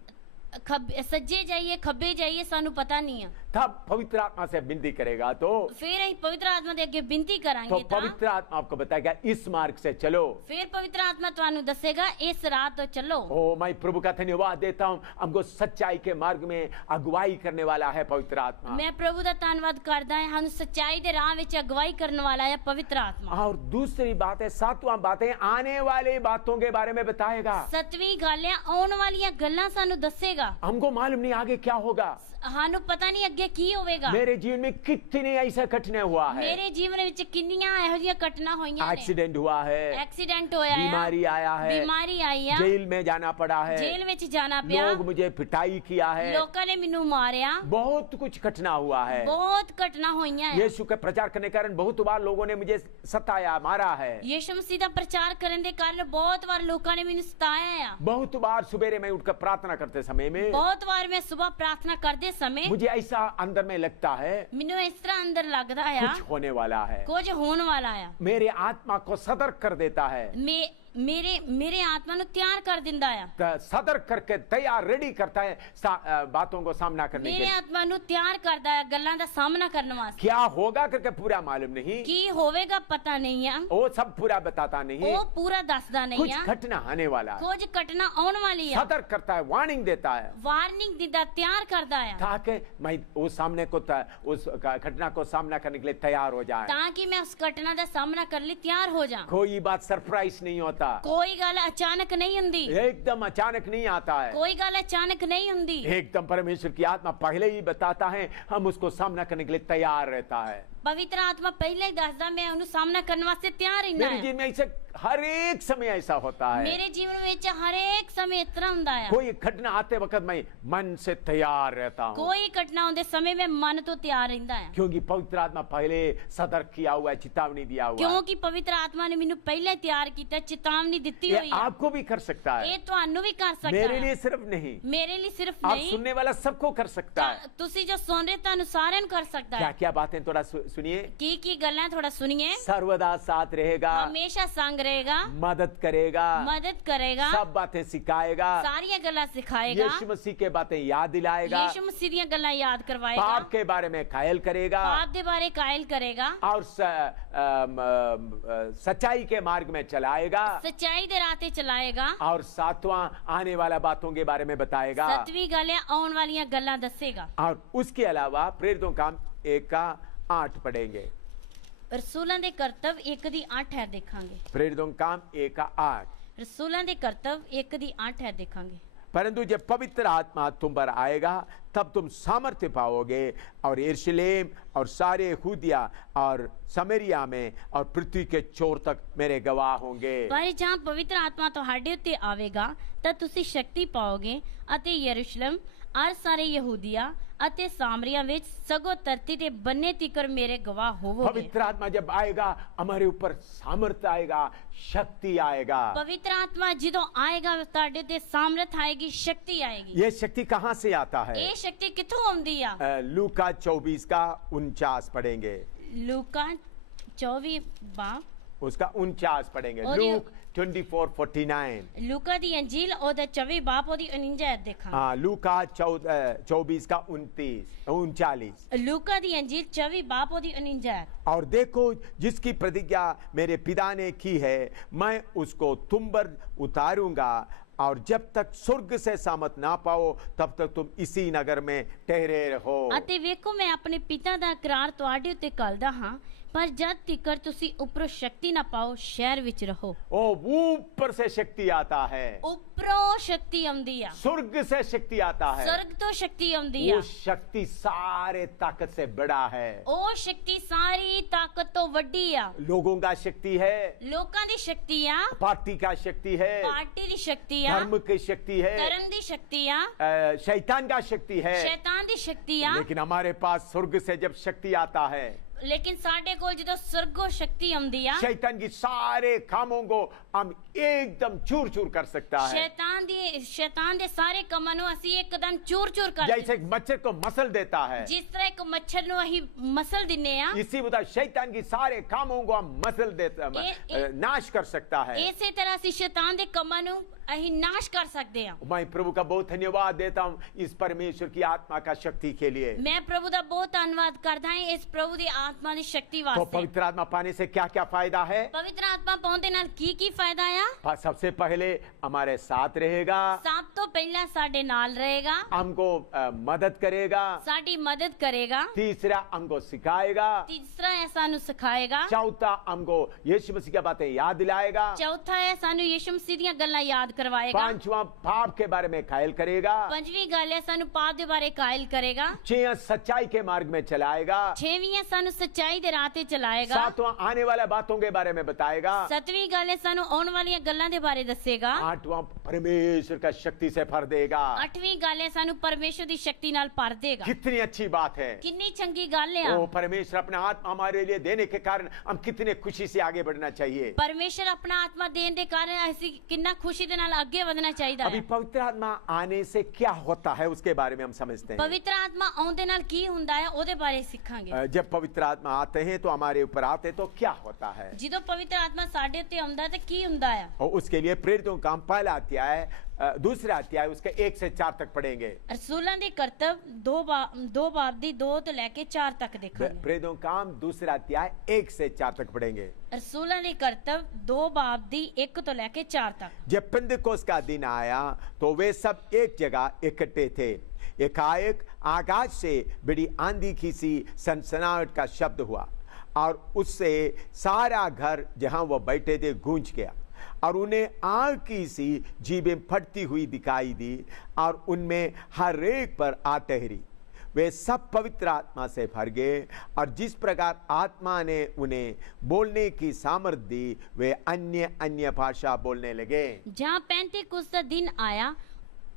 ਸੱਜੇ ਜਾਈਏ ਖੱਬੇ ਜਾਈਏ, ਸਾਨੂੰ ਪਤਾ ਨਹੀਂ ਆ। तब पवित्र आत्मा से विनती करेगा तो ਫਿਰ ਅਸੀਂ ਪਵਿੱਤਰ ਆਤਮਾ ਦੇ ਅੱਗੇ ਬੇਨਤੀ ਕਰਾਂਗੇ ਤਾਂ पवित्र आत्मा आपको बताएगा इस मार्ग से चलो। ਫਿਰ ਪਵਿੱਤਰ ਆਤਮਾ ਤੁਹਾਨੂੰ ਦੱਸੇਗਾ ਇਸ ਰਾਹ ਤੋਂ ਚੱਲੋ। ओ मैं प्रभु का धन्यवाद देता हूँ, हमको सच्चाई के मार्ग में अगुवाई करने वाला है पवित्र आत्मा। ਮੈਂ ਪ੍ਰਭੂ ਦਾ ਧੰਨਵਾਦ ਕਰਦਾ ਹਾਂ, ਸਾਨੂੰ ਸੱਚਾਈ ਦੇ ਰਾਹ ਵਿੱਚ ਅਗਵਾਈ ਕਰਨ वाला है पवित्र आत्मा। और दूसरी बात है, सातवां बात है, आने वाली बातों के बारे में बताएगा। ਸੱਤਵੀਂ ਗੱਲ ਹੈ ਆਉਣ ਵਾਲੀਆਂ ਗੱਲਾਂ ਸਾਨੂੰ ਦੱਸੇਗਾ। हमको मालूम नहीं आगे क्या होगा। ਸਾਨੂੰ ਪਤਾ ਨਹੀਂ ਅੱਗੇ ਕੀ ਹੋਵੇਗਾ। मेरे जीवन में कितने ऐसा घटना हुआ है। ਮੇਰੇ ਜੀਵਨ ਵਿੱਚ ਕਿੰਨੀਆਂ ਇਹੋ ਜਿਹੀਆਂ ਘਟਨਾ ਹੋਈਆਂ ਨੇ। एक्सीडेंट हुआ है, एक्सीडेंट ਹੋਇਆ ਹੈ, बीमारी आया है, बीमारी आई है, जेल में जाना पड़ा है, जेल ਵਿੱਚ ਜਾਣਾ ਪਿਆ, लोग मुझे पिटाई किया है, ਲੋਕਾਂ ਨੇ ਮੈਨੂੰ ਮਾਰਿਆ, बहुत कुछ घटना हुआ है। ਬਹੁਤ ਘਟਨਾ ਹੋਈਆਂ ਹੈ। यीशु का प्रचार करने के कारण बहुत बार लोगों ने मुझे सताया, मारा है। ਯीशु ਮਸੀਹ ਦਾ ਪ੍ਰਚਾਰ ਕਰਨ ਦੇ ਕਾਰਨ ਬਹੁਤ ਵਾਰ ਲੋਕਾਂ ਨੇ ਮੈਨੂੰ ਸਤਾਇਆ ਆ। बहुत बार सवेरे में उठकर प्रार्थना करते समय में ਬਹੁਤ ਵਾਰ ਮੈਂ ਸਵੇਰ ਪ੍ਰਾਰਥਨਾ ਕਰਦੇ ਸਮੇਂ मुझे ऐसा अंदर में लगता है ਮੈਨੂੰ ਇਸ ਤਰ੍ਹਾਂ ਅੰਦਰ ਲੱਗਦਾ ਆ कुछ होने वाला है। ਕੁਝ ਹੋਣ ਵਾਲਾ ਆ। मेरे आत्मा को सतर्क कर देता है, मेरे आत्मा नु तैयार कर दिंदा आ। सतर्क करके तैयार रेडी करता है बातों को सामना करने के मेरे लिए। आत्मा नु तैयार करदा है गल्लां दा सामना करने वास्ते। क्या होगा करके पूरा मालूम नहीं, की होवेगा पता नहीं है, वो सब पूरा बताता नहीं, वो पूरा दसदा नहीं कुछ है, घटना आने वाला है, कुछ घटना आने वाली है, सतर्क करता है, वार्निंग देता है, वार्निंग दिंदा तैयार करदा है ताकि मैं उस सामने को उस घटना को सामना करने के लिए तैयार हो जाए, ताकि मैं उस घटना दा सामना कर लिए तैयार हो जाऊं। कोई बात सरप्राइज नहीं होता, कोई गल अचानक नहीं हुंदी, एकदम अचानक नहीं आता है, कोई गल अचानक नहीं हुंदी, एकदम परमेश्वर की आत्मा पहले ही बताता है, हम उसको सामना करने के लिए तैयार रहता है। ਪਵਿੱਤਰ ਆਤਮਾ ਪਹਿਲਾਂ ਹੀ ਦੱਸਦਾ ਮੈਂ ਉਹਨੂੰ ਸਾਹਮਣਾ ਕਰਨ ਵਾਸਤੇ ਤਿਆਰ ਰਹਿਣਾ मेरे ਹੈ। जीवन में ऐसे हर एक समय ऐसा होता है। ਮੇਰੇ ਜੀਵਨ ਵਿੱਚ ਹਰੇਕ ਸਮੇਂ ਇਸ ਤਰ੍ਹਾਂ ਹੁੰਦਾ ਹੈ। कोई घटना आते वक्त मैं मन से तैयार रहता हूँ, ਕੋਈ ਘਟਨਾ ਹੁੰਦੇ ਸਮੇਂ ਮੈਂ ਮਨ ਤੋਂ ਤਿਆਰ ਰਹਿੰਦਾ ਹੈ, क्योंकि पवित्र आत्मा पहले सतर्क किया हुआ है, चेतावनी दिया हुआ है। ਕਿਉਂਕਿ ਪਵਿੱਤਰ ਆਤਮਾ ਨੇ ਮੈਨੂੰ ਪਹਿਲਾਂ ਹੀ ਤਿਆਰ ਕੀਤਾ, ਚੇਤਾਵਨੀ ਦਿੱਤੀ ये ਹੋਈ ਹੈ। आपको भी कर सकता है, ਇਹ ਤੁਹਾਨੂੰ ਵੀ ਕਰ ਸਕਦਾ मेरे ਹੈ, लिए सिर्फ नहीं, ਮੇਰੇ ਲਈ ਸਿਰਫ आप ਨਹੀਂ, सुनने वाला सबको कर सकता है। ਤੁਸੀਂ ਜੋ ਸੁਣ ਰਹੇ ਤੁਹਾਨੂੰ ਸਾਰਿਆਂ ਨੂੰ ਕਰ ਸਕਦਾ क्या ਹੈ। क्या बातें थोड़ा सुनिए। ਕੀ ਗੱਲਾਂ ਥੋੜਾ ਸੁਣੀਏ। सर्वदा साथ रहेगा, ਹਮੇਸ਼ਾ ਸੰਗ ਰਹੇਗਾ, मदद करेगा, ਮਦਦ ਕਰੇਗਾ, सब बातें सिखाएगा, ਸਾਰੀਆਂ ਗੱਲਾਂ ਸਿਖਾਏਗਾ, यीशु मसीह के बातें याद दिलाएगा, ਯीशु ਮਸੀਹ ਦੀਆਂ ਗੱਲਾਂ ਯਾਦ ਕਰਵਾਏਗਾ, पाप के बारे में कायल करेगा, ਪਾਪ ਦੇ ਬਾਰੇ ਕਾਇਲ ਕਰੇਗਾ, और सच्चाई के मार्ग में चलाएगा, ਸੱਚਾਈ ਦੇ ਰਾਹ ਤੇ ਚਲਾਏਗਾ, और सातवां आने वाला बातों के बारे में बताएगा। ਸਤਵੀਂ ਗੱਲ ਹੈ ਆਉਣ ਵਾਲੀਆਂ ਗੱਲਾਂ ਦੱਸੇਗਾ। और उसके अलावा प्रेरितों का 1:8 पढ़ेंगे। ਰਸੂਲਾਂ ਦੇ ਕਰਤੱਵ 1:8 ਹੈ ਦੇਖਾਂਗੇ। प्रेरितों का 1:8। ਰਸੂਲਾਂ ਦੇ ਕਰਤੱਵ 1:8 ਹੈ ਦੇਖਾਂਗੇ। परंतु जब पवित्र आत्मा तुम पर आएगा तब तुम सामर्थ्य पाओगे, और यरूशलेम और सारे यहूदिया और समरिया में और पृथ्वी के छोर तक मेरे गवाह होंगे। ਪਰ ਜਾਂ ਪਵਿੱਤਰ ਆਤਮਾ ਤੁਹਾਡੇ ਉੱਤੇ ਆਵੇਗਾ ਤਾਂ ਤੁਸੀਂ ਸ਼ਕਤੀ ਪਾਓਗੇ ਅਤੇ ਯਰੂਸ਼ਲਮ ਅਰ ਸਾਰੇ ਯਹੂਦੀਆ ਅਤੇ ਸਾਮਰੀਆ ਵਿੱਚ ਸਗੋਂ ਧਰਤੀ ਦੇ ਬੰਨੇ ਤੀਕਰ ਮੇਰੇ ਗਵਾਹ ਹੋਵੋਗੇ। पवित्र आत्मा जब आएगा हमारे ऊपर सामर्थ्य आएगा, शक्ति आएगा। ਪਵਿੱਤਰ ਆਤਮਾ ਜਦੋਂ ਆਏਗਾ ਤੁਹਾਡੇ ਤੇ ਸਾਮਰਥ ਆਏਗੀ, ਸ਼ਕਤੀ ਆਏਗੀ। ये शक्ति कहाँ से आता है? ਇਹ ਸ਼ਕਤੀ ਕਿੱਥੋਂ ਆਉਂਦੀ ਆ? लूका 24:49 पढ़ेंगे। ਲੂਕਾ 24 ਬਾਬ उसका 49 पढ़ेंगे। और ये- लूक 24:49। ਲੂਕਾ ਦੀ ਅੰਜੀਲ ਉਹਦਾ 24 ਬਾਬ ਉਹਦੀ 49 ਐਤ ਦੇਖਾਂਗੇ। हाँ, लूका 24:39। लूका दी अंजील 24 बाप ओदी 49 है। और देखो जिसकी प्रतिज्ञा मेरे पिता ने की है मैं उसको तुम पर उतारूंगा, और जब तक स्वर्ग से सामत ना पाओ तब तक तुम इसी नगर में ठहरे रहो। ਅਤੇ ਵੇਖੋ ਮੈਂ ਆਪਣੇ ਪਿਤਾ ਦਾ ਇਕਰਾਰ ਤੁਹਾਡੇ ਉੱਤੇ ਕਰਦਾ ਹਾਂ, ਪਰ ਜਦ ਤੀਕਰ ਤੁਸੀਂ ਉੱਪਰੋਂ ਸ਼ਕਤੀ ਨਾ ਪਾਓ ਸ਼ਹਿਰ ਵਿੱਚ ਰਹੋ। ओ ऊपर से शक्ति आता है, ਉੱਪਰੋਂ ਸ਼ਕਤੀ ਆਉਂਦੀ ਆ, स्वर्ग से शक्ति आता है। स्वर्ग ਤੋਂ ਸ਼ਕਤੀ ਆਉਂਦੀ ਆ। वो शक्ति सारे ताकत से बड़ा है। ਉਹ ਸ਼ਕਤੀ ਸਾਰੀ ਤਾਕਤ ਤੋਂ ਵੱਡੀ ਆ। लोगों का शक्ति है, ਲੋਕਾਂ ਦੀ ਸ਼ਕਤੀ ਆ, पार्टी का शक्ति है, ਪਾਰਟੀ ਦੀ ਸ਼ਕਤੀ ਆ, धर्म की शक्ति है, ਧਰਮ ਦੀ ਸ਼ਕਤੀ ਆ, शैतान का शक्ति है। ਸ਼ੈਤਾਨ ਦੀ ਸ਼ਕਤੀ ਆ। लेकिन हमारे पास स्वर्ग से जब शक्ति आता है, ਲੇਕਿਨ ਸਾਡੇ ਕੋਲ ਜਦੋਂ ਸਰਗੋ ਸ਼ਕਤੀ ਆਉਂਦੀ ਆ, शैतान की सारे कामों को हम एकदम चूर चूर कर सकता है। ਸ਼ੈਤਾਨ ਦੇ ਸਾਰੇ ਕੰਮਾਂ ਨੂੰ ਅਸੀਂ ਇੱਕਦਮ ਚੂਰ-ਚੂਰ ਕਰ जैसे एक मच्छर को मसल देता है, ਜਿਸ ਤਰ੍ਹਾਂ ਇੱਕ ਮੱਛਰ ਨੂੰ ਅਸੀਂ ਮਸਲ ਦਿੰਨੇ ਆ, इसी मुताबिक शैतान की सारे कामों को हम मसल देता नाश कर सकता है। ਇਸੇ ਤਰ੍ਹਾਂ ਅਸੀਂ ਸ਼ੈਤਾਨ ਦੇ ਕੰਮਾਂ ਨੂੰ ਅਸੀਂ ਨਾਸ਼ ਕਰ ਸਕਦੇ ਆ। मैं प्रभु का बहुत धन्यवाद देता हूँ इस परमेश्वर की आत्मा का शक्ति के लिए। ਮੈਂ ਪ੍ਰਭੂ ਦਾ ਬਹੁਤ ਧੰਨਵਾਦ ਕਰਦਾ ਹਾਂ ਇਸ ਪ੍ਰਭੂ ਦੀ ਆਤਮਾ ਦੀ ਸ਼ਕਤੀ तो ਵਾਸਤੇ। पवित्र आत्मा पाने से क्या क्या फायदा है? ਪਵਿੱਤਰ ਆਤਮਾ ਪਾਉਣ ਦੇ ਨਾਲ ਕੀ ਫਾਇਦਾ ਆ? सबसे पहले हमारे साथ रहेगा, ਸਭ ਤੋਂ ਪਹਿਲਾਂ ਸਾਡੇ ਨਾਲ ਰਹੇਗਾ, हमको मदद करेगा। ਸਾਡੀ ਮਦਦ ਕਰੇਗਾ, तीसरा हमको सिखाएगा। ਤੀਸਰਾ ਹੈ ਸਾਨੂੰ ਸਿਖਾਏਗਾ, चौथा हमको यीशु मसीह की बातें याद दिलाएगा। ਚੌਥਾ ਹੈ ਸਾਨੂੰ ਯਿਸੂ ਮਸੀਹ ਦੀਆਂ ਗੱਲਾਂ ਯਾਦ ਕਰਵਾਏਗਾ, पांचवा पाप के बारे में कायल करेगा। ਪੰਜਵੀਂ ਗੱਲ ਹੈ ਸਾਨੂੰ ਪਾਪ ਦੇ ਬਾਰੇ ਕਾਇਲ ਕਰੇਗਾ, छह सच्चाई के मार्ग में चलाएगा। ਛੇਵੀਂ ਹੈ ਸਾਨੂੰ ਸੱਚਾਈ ਦੇ ਰਾਹ ਤੇ ਚਲਾਏਗਾ, सातवां आने वाले बातों के बारे में बताएगा। ਸੱਤਵੀਂ ਗੱਲ ਹੈ ਸਾਨੂੰ ਆਉਣ ਵਾਲੀਆਂ ਗੱਲਾਂ ਦੇ ਬਾਰੇ ਦੱਸੇਗਾ, आठवां परमेश्वर का शक्ति से भर देगा। ਅੱਠਵੀਂ ਗੱਲ ਹੈ ਸਾਨੂੰ ਪਰਮੇਸ਼ਰ ਦੀ ਸ਼ਕਤੀ ਨਾਲ ਭਰ ਦੇਗਾ। कितनी अच्छी बात है। ਕਿੰਨੀ ਚੰਗੀ ਗੱਲ ਆ। वो परमेश्वर अपना आत्मा हमारे लिए देने के कारण हम कितने खुशी से आगे बढ़ना चाहिए। ਪਰਮੇਸ਼ਰ ਆਪਣਾ ਆਤਮਾ ਦੇਣ ਦੇ ਕਾਰਨ ਅਸੀਂ ਕਿੰਨਾ ਖੁਸ਼ੀ ਦੇ ਨਾਲ ਅੱਗੇ ਵਧਣਾ ਚਾਹੀਦਾ अभी ਹੈ। पवित्र आत्मा आने से क्या होता है उसके बारे में हम समझते हैं। ਪਵਿੱਤਰ ਆਤਮਾ ਆਉਣ ਦੇ ਨਾਲ ਕੀ ਹੁੰਦਾ ਹੈ ਉਹਦੇ ਬਾਰੇ ਸਿੱਖਾਂਗੇ। जब पवित्र आत्मा आते हैं तो हमारे ऊपर आते तो क्या होता है, ਜਦੋਂ ਪਵਿੱਤਰ ਆਤਮਾ ਸਾਡੇ ਉੱਤੇ ਆਉਂਦਾ ਤਾਂ ਕੀ ਹੁੰਦਾ ਹੈ? और उसके लिए प्रेरितों का हम पहला अध्याय दूसरा अध्याय उसके 1 से 4 तक पढ़ेंगे। रसूलों के कर्तव्य दो बाब दी 2 ਤੋਂ ਲੈ ਕੇ 4 तक देखेंगे। प्रेरितों का हम दूसरा अध्याय 1 से 4 तक पढ़ेंगे। रसूलों के कर्तव्य 2 बाब दी 1 ਤੋਂ ਲੈ ਕੇ 4 तक। जब पेंतिकोस्त का दिन आया तो वे सब एक जगह इकट्ठे थे। एकाएक आकाश से बड़ी आंधी की सी सनसनाहट का शब्द हुआ, और उससे सारा घर जहां वो बैठे थे गूंज गया, और उन्हें आग की सी जीभें फटती हुई दिखाई दी, और उनमें हर एक पर आ ठहरी। वे सब पवित्र आत्मा से भर गए और जिस प्रकार आत्मा ने उन्हें बोलने की सामर्थ्य दी वे अन्य अन्य भाषा बोलने लगे। जहाँ पेंतीकुस्त का दिन आया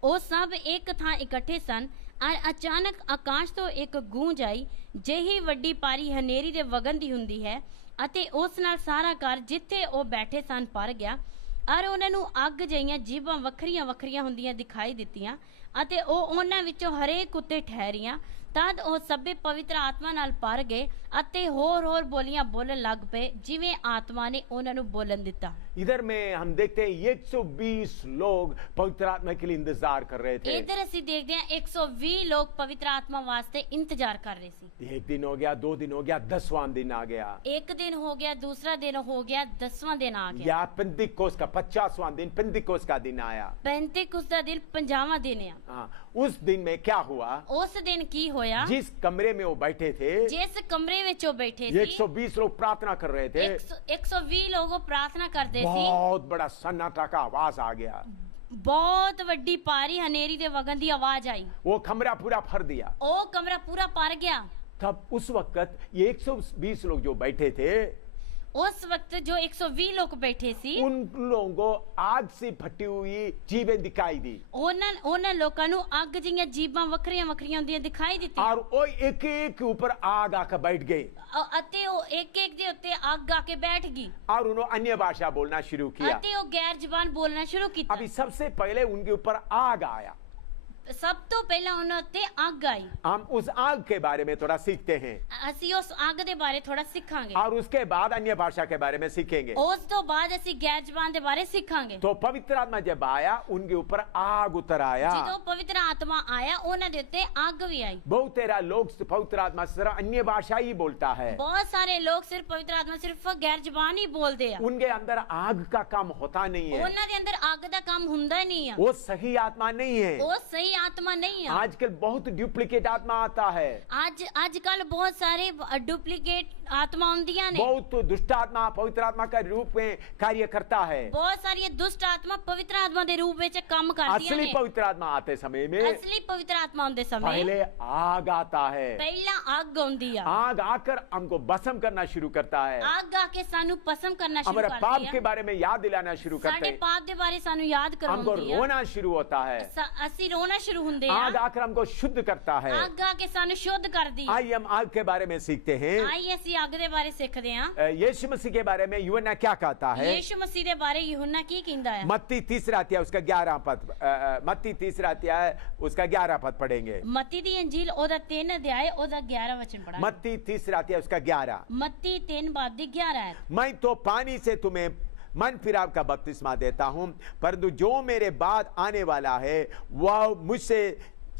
ਉਹ ਸਭ ਇੱਕ ਥਾਂ ਇਕੱਠੇ ਸਨ ਔਰ ਅਚਾਨਕ ਆਕਾਸ਼ ਤੋਂ ਇੱਕ ਗੂੰਜ ਆਈ ਜਿਹੀ ਵੱਡੀ ਭਾਰੀ ਹਨੇਰੀ ਦੇ ਵਗਣ ਦੀ ਹੁੰਦੀ ਹੈ ਅਤੇ ਉਸ ਨਾਲ ਸਾਰਾ ਘਰ ਜਿੱਥੇ ਉਹ ਬੈਠੇ ਸਨ ਭਰ ਗਿਆ ਔਰ ਉਹਨਾਂ ਨੂੰ ਅੱਗ ਜਿਹੀਆਂ ਜੀਭਾਂ ਵੱਖਰੀਆਂ ਵੱਖਰੀਆਂ ਹੁੰਦੀਆਂ ਦਿਖਾਈ ਦਿੱਤੀਆਂ ਅਤੇ ਉਹ ਉਹਨਾਂ ਵਿੱਚੋਂ ਹਰੇਕ ਉੱਤੇ ਠਹਿਰੀਆਂ ਤਦ ਉਹ ਸਭੇ ਪਵਿੱਤਰ ਆਤਮਾ ਨਾਲ ਭਰ ਗਏ ਅਤੇ ਹੋਰ ਹੋਰ ਬੋਲੀਆਂ ਬੋਲਣ ਲੱਗ ਪਏ ਜਿਵੇਂ ਆਤਮਾ ਨੇ ਉਹਨਾਂ ਨੂੰ ਬੋਲਣ ਦਿੱਤਾ। इधर में हम देखते हैं 120 लोग पवित्र आत्मा के लिए इंतजार कर रहे थे। इधर ਅਸੀਂ ਦੇਖਦੇ ਹਾਂ 120 ਲੋਕ पवित्र आत्मा वास्ते इंतजार कर रहे थे। एक दिन हो गया, 2 दिन हो गया, 10वां दिन आ गया। एक दिन हो गया, दूसरा दिन हो गया, 10वां दिन आ गया। या पेंतिकोस्त का 50वां दिन पेंतिकोस्त का दिन आया। पेंतिकुस्त का दिन 50वां दिन है। हाँ, उस दिन में क्या हुआ? उस दिन की होया? जिस कमरे में वो बैठे थे, जिस कमरे में वो बैठे थे, 120 लोग प्रार्थना कर रहे थे। 120 लोग प्रार्थना करते थे। बहुत बड़ा सन्नाटा का आवाज आ गया। बहुत वड्डी पारी हनेरी दे वगन दी आवाज आई। वो कमरा पूरा भर दिया। वो कमरा पूरा भर गया। तब उस वक्त ये 120 लोग जो बैठे थे, उस वक्त जो 120 लोग बैठे सी उन लोगों को आग से फटी हुई जीभें दिखाई दी। ਉਹਨਾਂ ਲੋਕਾਂ ਨੂੰ ਅੱਗ ਜਿਹੀਆਂ ਜੀਭਾਂ ਵੱਖਰੀਆਂ ਵੱਖਰੀਆਂ ਹੁੰਦੀਆਂ ਦਿਖਾਈ ਦਿੱਤੀਆਂ। और वो एक एक के ऊपर आग आकर बैठ गए। ਅਤੇ ਉਹ ਇੱਕ ਇੱਕ ਦੇ ਉੱਤੇ ਅੱਗ ਆ ਕੇ ਬੈਠ ਗਈ। और उन्होंने अन्य भाषा बोलना शुरू किया। ਅਤੇ ਉਹ ਗੈਰ ਜ਼ਬਾਨ ਬੋਲਣਾ ਸ਼ੁਰੂ ਕੀਤਾ। अभी सबसे पहले उनके ऊपर आग आया। सब तो पहला ਉਹਨਾਂ ਉੱਤੇ ਅੱਗ ਆਈ। हम उस आग के बारे में थोड़ा सीखते हैं। ਅਸੀਂ ਉਸ ਅੱਗ ਦੇ ਬਾਰੇ ਥੋੜਾ ਸਿੱਖਾਂਗੇ। और उसके बाद अन्य भाषा के बारे में सीखेंगे। ਉਸ ਤੋਂ ਬਾਅਦ ਅਸੀਂ ਗੈਰ ਜ਼ਬਾਨ ਦੇ ਬਾਰੇ ਸਿੱਖਾਂਗੇ। तो पवित्र आत्मा जब आया उनके ऊपर आग उतर आया। ਜਦੋਂ ਪਵਿੱਤਰ ਆਤਮਾ ਆਇਆ ਉਹਨਾਂ ਦੇ ਉੱਤੇ ਅੱਗ ਵੀ ਆਈ। बहुत तेरा लोग पवित्र आत्मा सिर्फ अन्य भाषा ही बोलता है। बहुत सारे लोग सिर्फ पवित्र आत्मा सिर्फ गैर ਜ਼ਬਾਨ ਹੀ ਬੋਲਦੇ ਆ। उनके अंदर आग का काम होता नहीं है। ਉਹਨਾਂ ਦੇ ਅੰਦਰ ਅੱਗ ਦਾ ਕੰਮ ਹੁੰਦਾ ਹੀ ਨਹੀਂ ਆ। वो सही आत्मा नहीं है। वो सही आत्मा नहीं है। आजकल बहुत डुप्लीकेट आत्मा आता है। आजकल बहुत सारे डुप्लीकेट आत्मा ਹੁੰਦੀਆਂ ਨੇ। बहुत दुष्ट आत्मा पवित्र आत्मा का रूप में कार्य करता है। बहुत सारी दुष्ट आत्मा पवित्र आत्मा ਦੇ ਰੂਪ ਵਿੱਚ ਕੰਮ ਕਰਦੀਆਂ ਨੇ। असली पवित्र आत्मा आते समय में असली पवित्र आत्मा ਹੁੰਦੇ ਸਮੇਂ पहले आग आता है। ਪਹਿਲਾਂ ਅੱਗ ਆਉਂਦੀ ਆ। आग आकर हमको भस्म करना शुरू करता है। ਅੱਗ ਆ ਕੇ ਸਾਨੂੰ ਭਸਮ ਕਰਨਾ ਸ਼ੁਰੂ हमारे ਕਰਦੀ पाप ਆ। के बारे में याद दिलाना शुरू करते ਸਾਡੇ हैं। ਪਾਪ ਦੇ ਬਾਰੇ ਸਾਨੂੰ ਯਾਦ हमको ਕਰਵਾਉਂਦੀ ਆ। रोना शुरू होता है। ਅਸੀਂ ਰੋਣਾ ਸ਼ੁਰੂ ਹੁੰਦੇ आग ਆ। आकर हमको शुद्ध करता है। ਅੱਗ ਆ ਕੇ ਸਾਨੂੰ ਸ਼ੁੱਧ ਕਰਦੀ ਆ। आइए हम आग के बारे में सीखते हैं। ਆਈ ਅਸੀਂ ਅੱਗ ਦੇ ਬਾਰੇ ਸਿੱਖਦੇ ਆ। यीशु मसीह के बारे में यूहन्ना क्या कहता है? ਯीशु मसीह ਦੇ ਬਾਰੇ ਯੂਹन्ना ਕੀ ਕਹਿੰਦਾ ਹੈ? मत्ती 3 अध्याय उसका 11 पद, मत्ती 3 अध्याय उसका 11 पद पढ़ेंगे। मत्ती दी अंजील ਉਹਦਾ 3 ਅਧਿਆय ਉਹਦਾ 11 वचन पढ़ांगे। मत्ती 3 अध्याय उसका 11। मत्ती 3 बाब दी 11 है। मैं तो पानी से तुम्हें मन फिराव का बपतिस्मा देता हूं, परंतु जो मेरे बाद आने वाला है वह मुझसे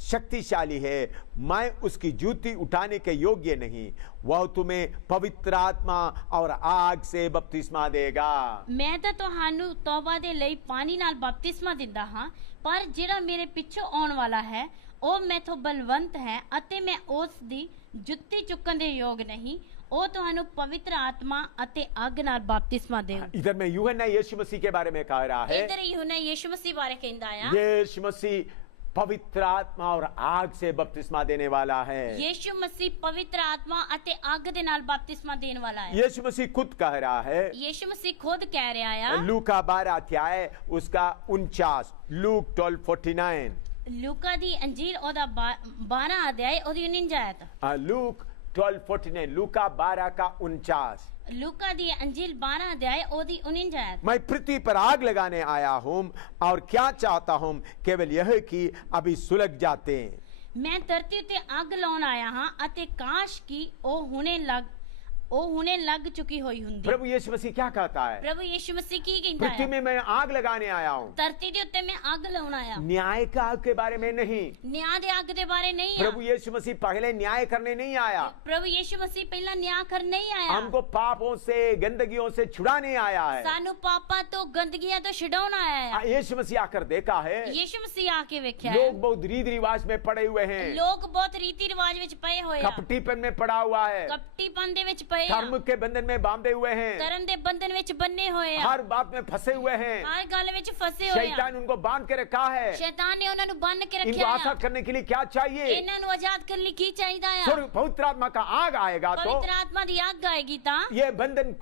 शक्तिशाली है, मैं उसकी जूती उठाने के योग्य नहीं। वह तुम्हें पवित्र आत्मा और आग से बपतिस्मा देगा। मैं तो ਤੁਹਾਨੂੰ ਤੌਬਾ ਦੇ ਲਈ ਪਾਣੀ ਨਾਲ ਬਪਤਿਸਮਾ ਦਿੰਦਾ ਹਾਂ, ਪਰ ਜਿਹੜਾ ਮੇਰੇ ਪਿੱਛੋਂ ਆਉਣ ਵਾਲਾ ਹੈ ਉਹ ਮੈਥੋਂ ਬਲਵੰਤ ਹੈ ਅਤੇ ਮੈਂ ਉਸ ਦੀ ਜੁੱਤੀ ਚੁੱਕਣ ਦੇ ਯੋਗ ਨਹੀਂ। ਉਹ ਤੁਹਾਨੂੰ ਪਵਿੱਤਰ ਆਤਮਾ ਅਤੇ ਅੱਗ ਨਾਲ ਬਪਤਿਸਮਾ ਦੇਗਾ। इधर में यूहन्ना यीशु मसीह के बारे में कह रहा है। ਇਧਰ ਯੂਹन्ना ਯीशु मसीह ਬਾਰੇ ਕਹਿੰਦਾ ਆ। यीशु मसीह पवित्र आत्मा और आग से बपतिस्मा देने वाला है। यीशु मसीह पवित्र आत्मा ਅਤੇ ਅੱਗ ਦੇ ਨਾਲ ਬਪਤਿਸਮਾ ਦੇਣ ਵਾਲਾ ਹੈ। यीशु मसीह खुद कह रहा है। यीशु मसीह खुद कह रहा है। लूका 12 अध्याय उसका 49, लूक 12:49। लूका दी अंजील ओदा 12 अध्याय ओदी 49 आयत। लूक 12:49, लूका 12 का 49। लूका दी अंजील 12 अध्याय ओदी 49 आयत। मैं पृथ्वी पर आग लगाने आया हूं और क्या चाहता हूं केवल यह कि अभी सुलग जाते हैं। मैं धरती उत्ते अग लाउण आया हां अते काश की ਉਹ ਹੁਣੇ ਲੱਗ ਚੁੱਕੀ ਹੋਈ ਹੁੰਦੀ। प्रभु यीशु मसीह क्या कहता है? प्रभु यीशु मसीह की कहता पृथ्वी है? में मैं आग लगाने आया हूं। धरती ਦੇ ਉੱਤੇ मैं आग लाउण आया। न्याय का आग के बारे में नहीं। न्याय ਦੇ ਅੱਗ ਦੇ ਬਾਰੇ ਨਹੀਂ ਆ। प्रभु यीशु मसीह पहले न्याय करने नहीं आया। प्रभु यीशु मसीह ਪਹਿਲਾਂ ਨਿਆਂ ਕਰਨ ਨਹੀਂ ਆਇਆ। हमको पापों से गंदगियों से छुड़ाने आया है। ਸਾਨੂੰ ਪਾਪਾਂ ਤੋਂ ਗੰਦਗੀਆਂ ਤੋਂ ਛਡਾਉਣ ਆਇਆ ਹੈ। यीशु मसीह आकर देखा है यीशु मसीह आके ਵੇਖਿਆ है। लोग बहुत रीति रिवाज में पड़े हुए हैं। लोग बहुत रीति रिवाज ਵਿੱਚ ਪਏ ਹੋਏ ਆ। कपटीपन में पड़ा हुआ है। ਕਪਟੀਪਨ ਦੇ ਵਿੱਚ ਪਏ ਆ, धर्म के बंधन में बांधे हुए हैं, ਧਰਮ ਦੇ ਬੰਧਨ ਵਿੱਚ ਬੰਨੇ ਹੋਏ ਆ, हर बात में फंसे हुए हैं। ਹਰ ਗੱਲ ਵਿੱਚ ਫਸੇ ਹੋਏ ਆ। शैतान उनको बांध के रखा है। ਸ਼ੈਤਾਨ ਨੇ ਉਹਨਾਂ ਨੂੰ ਬੰਨ ਕੇ इनको ਰੱਖਿਆ ਆ। आजाद करने के लिए क्या चाहिए? ਇਹਨਾਂ ਨੂੰ ਆਜ਼ਾਦ ਕਰਨ ਲਈ ਕੀ ਚਾਹੀਦਾ ਆ? स्वर्ग पवित्र आत्मा का आग आएगा तो ਪਵਿੱਤਰ ਆਤਮਾ ਦੀ ਅੱਗ ਆਏਗੀ ਤਾਂ ये बंधन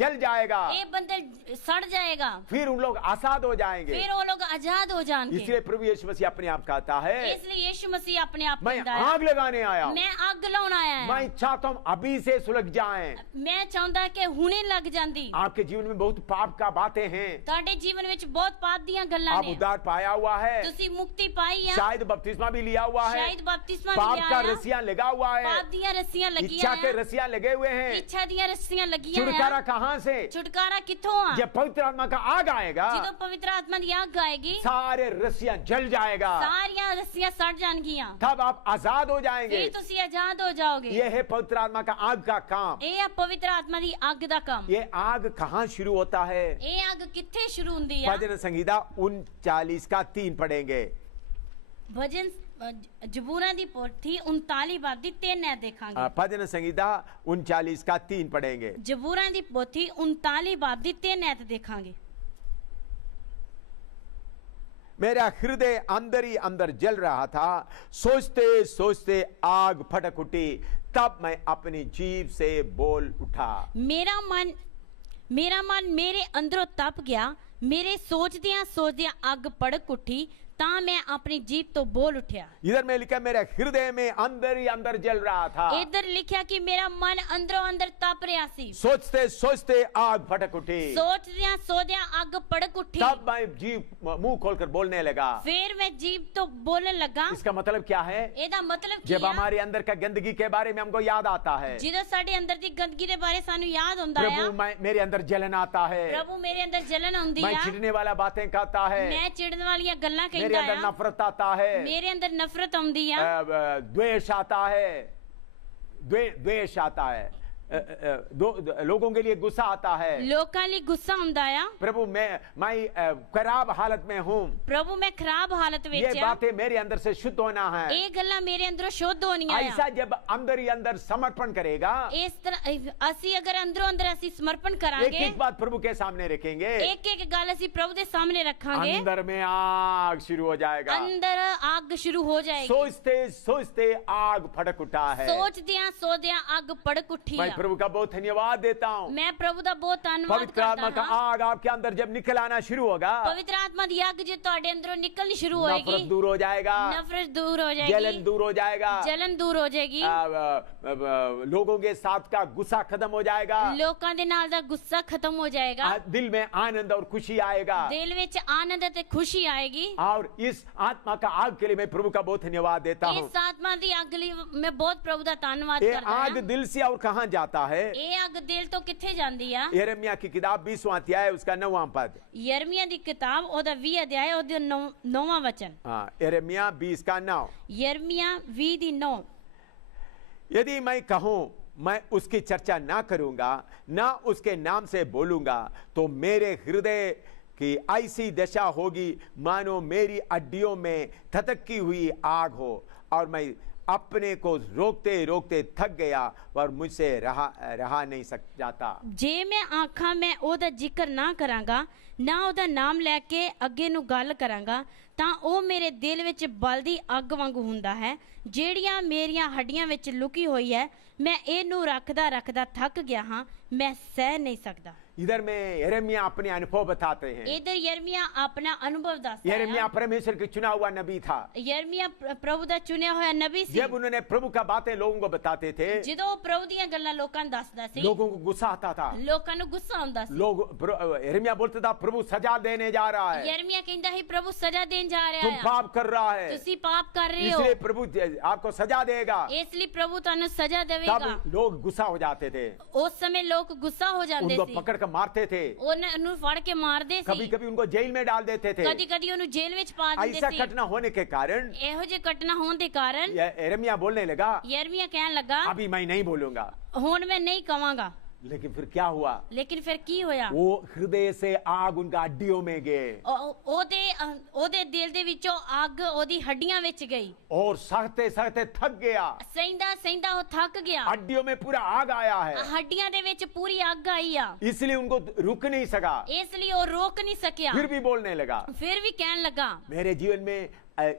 जल जाएगा, ਇਹ ਬੰਧਨ ਸੜ ਜਾਏਗਾ, फिर उन लोग आजाद हो जाएंगे। ਫਿਰ ਉਹ ਲੋਕ ਆਜ਼ਾਦ ਹੋ ਜਾਣਗੇ। इसलिए प्रभु यीशु मसीह अपने आप कहता है, ਇਸ ਲਈ ਯਿਸੂ ਮਸੀਹ ਆਪਣੇ ਆਪ मैं ਕਹਿੰਦਾ ਹੈ, आग लगाने आया हूं, ਮੈਂ ਅੱਗ ਲਾਉਣ ਆਇਆ ਹਾਂ। मैं चाहता हूं अभी से सुलग जाएं। ਮੈਂ ਚਾਹੁੰਦਾ ਕਿ ਹੁਣੇ ਲੱਗ ਜਾਂਦੀ। आपके जीवन में बहुत पाप का बातें हैं, ਤੁਹਾਡੇ ਜੀਵਨ ਵਿੱਚ ਬਹੁਤ ਪਾਪ ਦੀਆਂ ਗੱਲਾਂ आप ਨੇ, उद्धार पाया हुआ है, ਤੁਸੀਂ ਮੁਕਤੀ ਪਾਈ ਆ, शायद बपतिस्मा भी लिया हुआ है, ਸ਼ਾਇਦ ਬਪਤਿਸਮਾ पाप ਵੀ का ਲਿਆ ਆ, रस्सियां लगा हुआ है, ਪਾਪ ਦੀਆਂ ਰੱਸੀਆਂ इच्छा ਲੱਗੀਆਂ के ਆ, रस्सियां लगे हुए हैं। ਇੱਛਾ ਦੀਆਂ ਰੱਸੀਆਂ ਲੱਗੀਆਂ छुटकारा ਆ। कहां से? ਛੁਟਕਾਰਾ ਕਿੱਥੋਂ ਆ? जब पवित्र आत्मा का आग आएगा, ਜਦੋਂ ਪਵਿੱਤਰ ਆਤਮਾ ਦੀ ਅੱਗ ਆਏਗੀ, सारे रस्सियां जल जाएगा, ਸਾਰੀਆਂ ਰੱਸੀਆਂ ਸੜ ਜਾਣਗੀਆਂ, तब आप आजाद हो जाएंगे। ਫਿਰ ਤੁਸੀਂ ਆਜ਼ਾਦ ਹੋ ਜਾਓਗੇ। यह है पवित्र आत्मा का आग का काम। ਇਹ ਆ ਪਵਿੱਤਰ ਆਤਮਾ ਦੀ ਅੱਗ ਦਾ ਕੰਮ। ये आग कहाँ शुरू होता है? ਇਹ ਅੱਗ ਕਿੱਥੇ ਸ਼ੁਰੂ ਹੁੰਦੀ ਆ? भजन संहिता 39 का 3 पढ़ेंगे। ਭਜਨ ਜ਼ਬੂਰਾਂ ਦੀ ਪੋਥੀ 39 ਬਾਬ ਦੀ 3 ਐ ਦੇਖਾਂਗੇ। भजन संहिता 39 का 3 पढ़ेंगे। ਜ਼ਬੂਰਾਂ ਦੀ ਪੋਥੀ 39 ਬਾਬ ਦੀ 3 ਐਤ ਦੇਖਾਂਗੇ। मेरा हृदय अंदर ही अंदर जल रहा था, सोचते सोचते आग फटक उठी, तब मैं अपनी जीभ से बोल उठा। ਮੇਰਾ ਮਨ ਮੇਰੇ ਅੰਦਰੋਂ ਤਪ ਗਿਆ, ਮੇਰੇ ਸੋਚਦਿਆਂ ਸੋਚਦਿਆਂ ਅੱਗ ਭੜਕ ਉੱਠੀ, ਤਾਂ ਮੈਂ ਆਪਣੀ ਜੀਭ ਤੋਂ ਬੋਲ ਉੱਠਿਆ। इधर में लिखा मेरे हृदय में अंदर ही अंदर जल रहा था, ਇੱਧਰ ਲਿਖਿਆ ਕਿ ਮੇਰਾ ਮਨ ਅੰਦਰੋਂ ਅੰਦਰ ਤਪ ਰਿਹਾ ਸੀ, सोचते सोचते आग फटक उठी, ਸੋਚਦਿਆਂ ਸੋਚਦਿਆਂ ਅੱਗ ਭੜਕ ਉੱਠੀ, तब मैं जीभ मुंह खोलकर बोलने लगा। ਫਿਰ ਮੈਂ ਜੀਭ ਤੋਂ ਬੋਲਣ ਲੱਗਾ। इसका मतलब क्या है? ਇਹਦਾ ਮਤਲਬ ਕੀ जब ਆ? हमारे अंदर का गंदगी के बारे में हमको याद आता है, ਜਦੋਂ ਸਾਡੇ ਅੰਦਰ ਦੀ ਗੰਦਗੀ ਦੇ ਬਾਰੇ ਸਾਨੂੰ ਯਾਦ ਹੁੰਦਾ ਆ, प्रभु मेरे अंदर जलन आता है, ਪ੍ਰਭੂ ਮੇਰੇ ਅੰਦਰ ਜਲਨ ਆਉਂਦੀ मैं ਆ, चिढ़ने वाला बातें कहता है, ਮੈਂ ਚਿੜਨ ਵਾਲੀਆਂ ਗੱਲਾਂ मेरे ਕਹਿੰਦਾ अंदर ਆ, नफरत आता है, ਮੇਰੇ ਅੰਦਰ ਨਫ਼ਰਤ ਆਉਂਦੀ ਆ, द्वेष आता है, द्वेष आता है, लोगों के लिए गुस्सा आता है। ਲੋਕਾਂ ਲਈ ਗੁੱਸਾ ਹੁੰਦਾ ਆ। प्रभु मैं खराब हालत में हूँ, ਪ੍ਰਭੂ ਮੈਂ ਖਰਾਬ ਹਾਲਤ ये ਵਿੱਚ ਆ, बातें मेरे अंदर से शुद्ध होना है। ਇਹ ਗੱਲਾਂ ਮੇਰੇ ਅੰਦਰੋਂ ਸ਼ੁੱਧ ਹੋਣੀਆਂ ऐसा ਆ। जब अंदर ही अंदर समर्पण करेगा, ਇਸ ਤਰ੍ਹਾਂ ਅਸੀਂ ਅਗਰ ਅੰਦਰੋਂ ਅੰਦਰ ਅਸੀਂ ਸਮਰਪਣ एक ਕਰਾਂਗੇ, एक बात प्रभु के सामने रखेंगे, ਇੱਕ ਇੱਕ ਗੱਲ ਅਸੀਂ ਪ੍ਰਭੂ ਦੇ ਸਾਹਮਣੇ ਰੱਖਾਂਗੇ, अंदर में आग शुरू हो जाएगा। ਅੰਦਰ ਅੱਗ ਸ਼ੁਰੂ ਹੋ ਜਾਏਗੀ। सोचते सोचते आग फटक उठा है। ਸੋਚਦਿਆਂ ਸੋਚਦਿਆਂ ਅੱਗ ਭੜਕ ਉੱਠੀ मैं ਆ। प्रभु का बहुत धन्यवाद देता हूँ। ਮੈਂ ਪ੍ਰਭੂ ਦਾ ਬਹੁਤ ਧੰਨਵਾਦ पवित्र आत्मा ਕਰਦਾ का ਹਾਂ। आग आपके अंदर जब निकल आना शुरू होगा, ਪਵਿੱਤਰ ਆਤਮਾ ਦੀ ਅੱਗ ਜੇ ਤੁਹਾਡੇ ਅੰਦਰੋਂ ਨਿਕਲਣੀ ਸ਼ੁਰੂ नफरत ਹੋਏਗੀ, दूर हो जाएगा, ਨਫ਼ਰਤ ਦੂਰ ਹੋ जलन ਜਾਏਗੀ, दूर हो जाएगा, ਜਲਨ ਦੂਰ ਹੋ ਜਾਏਗੀ, लोगों के साथ का गुस्सा खत्म हो जाएगा, ਲੋਕਾਂ ਦੇ ਨਾਲ ਦਾ ਗੁੱਸਾ ਖਤਮ ਹੋ ਜਾਏਗਾ, दिल में आनंद और खुशी आएगा। ਦਿਲ ਵਿੱਚ ਆਨੰਦ ਅਤੇ ਖੁਸ਼ੀ ਆਏਗੀ। और इस आत्मा का आग के लिए मैं प्रभु का बहुत धन्यवाद देता हूँ। ਇਸ ਆਤਮਾ ਦੀ ਅੱਗ ਲਈ ਮੈਂ ਬਹੁਤ ਪ੍ਰਭੂ ਦਾ ਧੰਨਵਾਦ ये ਕਰਦਾ आग ਹਾਂ। दिल से और कहाँ जाता है? ਇਹ ਅੱਗ ਦਿਲ ਤੋਂ ਕਿੱਥੇ ਜਾਂਦੀ ਆ? यिर्मयाह की किताब 20वां अध्याय उसका 9वां पद। ਯਰਮੀਆ ਦੀ ਕਿਤਾਬ ਉਹਦਾ 20 ਅਧਿਆਇ ਉਹਦਾ 9ਵਾਂ ਵਚਨ। हाँ, यिर्मयाह 20 का 9। ਯਰਮੀਆ 20 ਦੀ 9। यदि मैं कहूं मैं उसकी चर्चा ना करूंगा, ना उसके नाम से बोलूंगा, तो मेरे हृदय की ऐसी दशा होगी मानो मेरी हड्डियों में धधकती हुई आग हो, और मैं अपने को रोकते रोकते थक गया और मुझसे रहा नहीं जाता। ਜੇ ਮੈਂ ਆਖਾਂ ਮੈਂ ਉਹਦਾ ਜ਼ਿਕਰ ਨਾ ਕਰਾਂਗਾ, ਨਾ ਉਹਦਾ ਨਾਮ ਲੈ ਕੇ ਅੱਗੇ ਨੂੰ ਗੱਲ ਕਰਾਂਗਾ, ਤਾਂ ਉਹ ਮੇਰੇ ਦਿਲ ਵਿੱਚ ਬਲਦੀ ਅੱਗ ਵਾਂਗੂ ਹੁੰਦਾ ਹੈ, ਜਿਹੜੀਆਂ ਮੇਰੀਆਂ ਹੱਡੀਆਂ ਵਿੱਚ ਲੁਕੀ ਹੋਈ ਹੈ। ਮੈਂ ਇਹਨੂੰ ਰੱਖਦਾ ਰੱਖਦਾ ਥੱਕ ਗਿਆ ਹਾਂ, ਮੈਂ ਸਹਿ ਨਹੀਂ ਸਕਦਾ। इधर में यिर्मयाह अपने अनुभव बताते हैं। इधर यिर्मयाह अपना अनुभव दसता यिर्मयाह परमेश्वर का चुना हुआ नबी था। यिर्मयाह प्रभु दा चुनिया हुआ नबी सी। जब उन्होंने प्रभु का बातें लोगों को बताते थे, ਜਦੋਂ ਪ੍ਰਭੂ ਦੀਆਂ ਗੱਲਾਂ ਲੋਕਾਂ ਨੂੰ ਦੱਸਦਾ ਸੀ, लोगों को गुस्सा आता था। ਲੋਕਾਂ ਨੂੰ ਗੁੱਸਾ ਆਉਂਦਾ ਸੀ। लोग यिर्मयाह बोलता था प्रभु सजा देने जा रहा है, यिर्मयाह ਕਹਿੰਦਾ ਸੀ ਪ੍ਰਭੂ ਸਜ਼ਾ ਦੇਣ ਜਾ ਰਿਹਾ तुम ਹੈ, पाप कर रहा है, ਤੁਸੀਂ ਪਾਪ ਕਰ ਰਹੇ ਹੋ, इसलिए प्रभु आपको सजा देगा। ਇਸ ਲਈ ਪ੍ਰਭੂ ਤੁਹਾਨੂੰ ਸਜ਼ਾ ਦੇਵੇਗਾ। तब लोग गुस्सा हो जाते थे, ਉਸ ਸਮੇਂ ਲੋਕ ਗੁੱਸਾ ਹੋ ਜਾਂਦੇ उनको ਸੀ, पकड़ कर मारते थे, ਉਹਨਾਂ ਨੂੰ ਫੜ ਕੇ ਮਾਰਦੇ कभी ਸੀ, कभी उनको जेल में डाल देते थे। ਕਦੀ ਕਦੀ ਉਹਨੂੰ ਜੇਲ੍ਹ ਵਿੱਚ ਪਾ ਦਿੰਦੇ ऐसा ਸੀ। घटना होने के कारण ਇਹੋ ਜਿਹੀ ਘਟਨਾ ਹੋਣ ਦੇ ਕਾਰਨ यिर्मयाह बोलने लगा, यिर्मयाह ਕਹਿਣ ਲੱਗਾ अभी मैं नहीं बोलूंगा, ਹੁਣ ਮੈਂ ਨਹੀਂ ਕਵਾਂਗਾ। लेकिन फिर क्या हुआ? लेकिन फिर की होया? वो हृदय से आग उनका हड्डियों में गए ਉਹਦੇ ਦਿਲ ਦੇ ਵਿੱਚੋਂ ਅੱਗ ਉਹਦੀ ਹੱਡੀਆਂ ਵਿੱਚ ਗਈ। और सहते सहते थक गया। ਸਹਿੰਦਾ ਸਹਿੰਦਾ ਉਹ ਥੱਕ ਗਿਆ। हड्डियों में पूरा आग आया है, ਹੱਡੀਆਂ ਦੇ ਵਿੱਚ ਪੂਰੀ ਅੱਗ ਆਈ ਆ। इसलिए उनको रुक नहीं सका। ਇਸ ਲਈ ਉਹ ਰੋਕ ਨਹੀਂ ਸਕਿਆ। फिर भी बोलने लगा, ਫਿਰ ਵੀ ਕਹਿਣ ਲੱਗਾ, मेरे जीवन में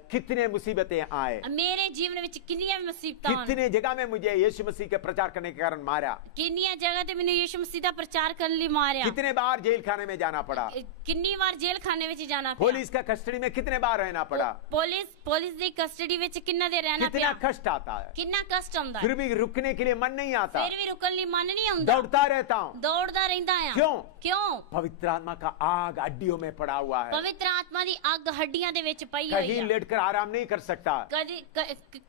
कितने मुसीबतें आए, ਮੇਰੇ ਜੀਵਨ ਵਿੱਚ ਕਿੰਨੀਆਂ ਮੁਸੀਬਤਾਂ ਹਨ, कितने जगह में मुझे यीशु मसीह के प्रचार करने के कारण मारा, ਕਿੰਨੀਆਂ ਜਗ੍ਹਾ ਤੇ ਮੈਨੂੰ ਯਿਸੂ ਮਸੀਹ ਦਾ ਪ੍ਰਚਾਰ ਕਰਨ ਲਈ ਮਾਰਿਆ, कितने बार जेल खाने में जाना पड़ा, ਕਿੰਨੀ ਵਾਰ ਜੇਲ੍ਹ ਖਾਨੇ ਵਿੱਚ ਜਾਣਾ ਪਿਆ, पुलिस का कस्टडी में कितने बार रहना पड़ा, ਪੁਲਿਸ ਦੀ ਕਸਟਡੀ ਵਿੱਚ ਕਿੰਨਾ ਦੇ ਰਹਿਣਾ कितना ਪਿਆ, कष्ट आता है, ਕਿੰਨਾ ਕਸ਼ਟ ਆਉਂਦਾ ਹੈ। फिर भी रुकने के लिए मन नहीं आता, ਫਿਰ ਵੀ ਰੁਕਣ ਲਈ ਮਨ ਨਹੀਂ ਆਉਂਦਾ, दौड़ता रहता हूँ। ਦੌੜਦਾ ਰਹਿੰਦਾ ਆ। ਕਿਉਂ? पवित्र आत्मा का आग हड्डियों में पड़ा हुआ है, ਪਵਿੱਤਰ ਆਤਮਾ ਦੀ ਅੱਗ ਹੱਡੀਆਂ ਦੇ ਵਿੱਚ ਪਈ ਹੋਈ कहीं ਹੈ। लेटकर आराम नहीं कर सकता,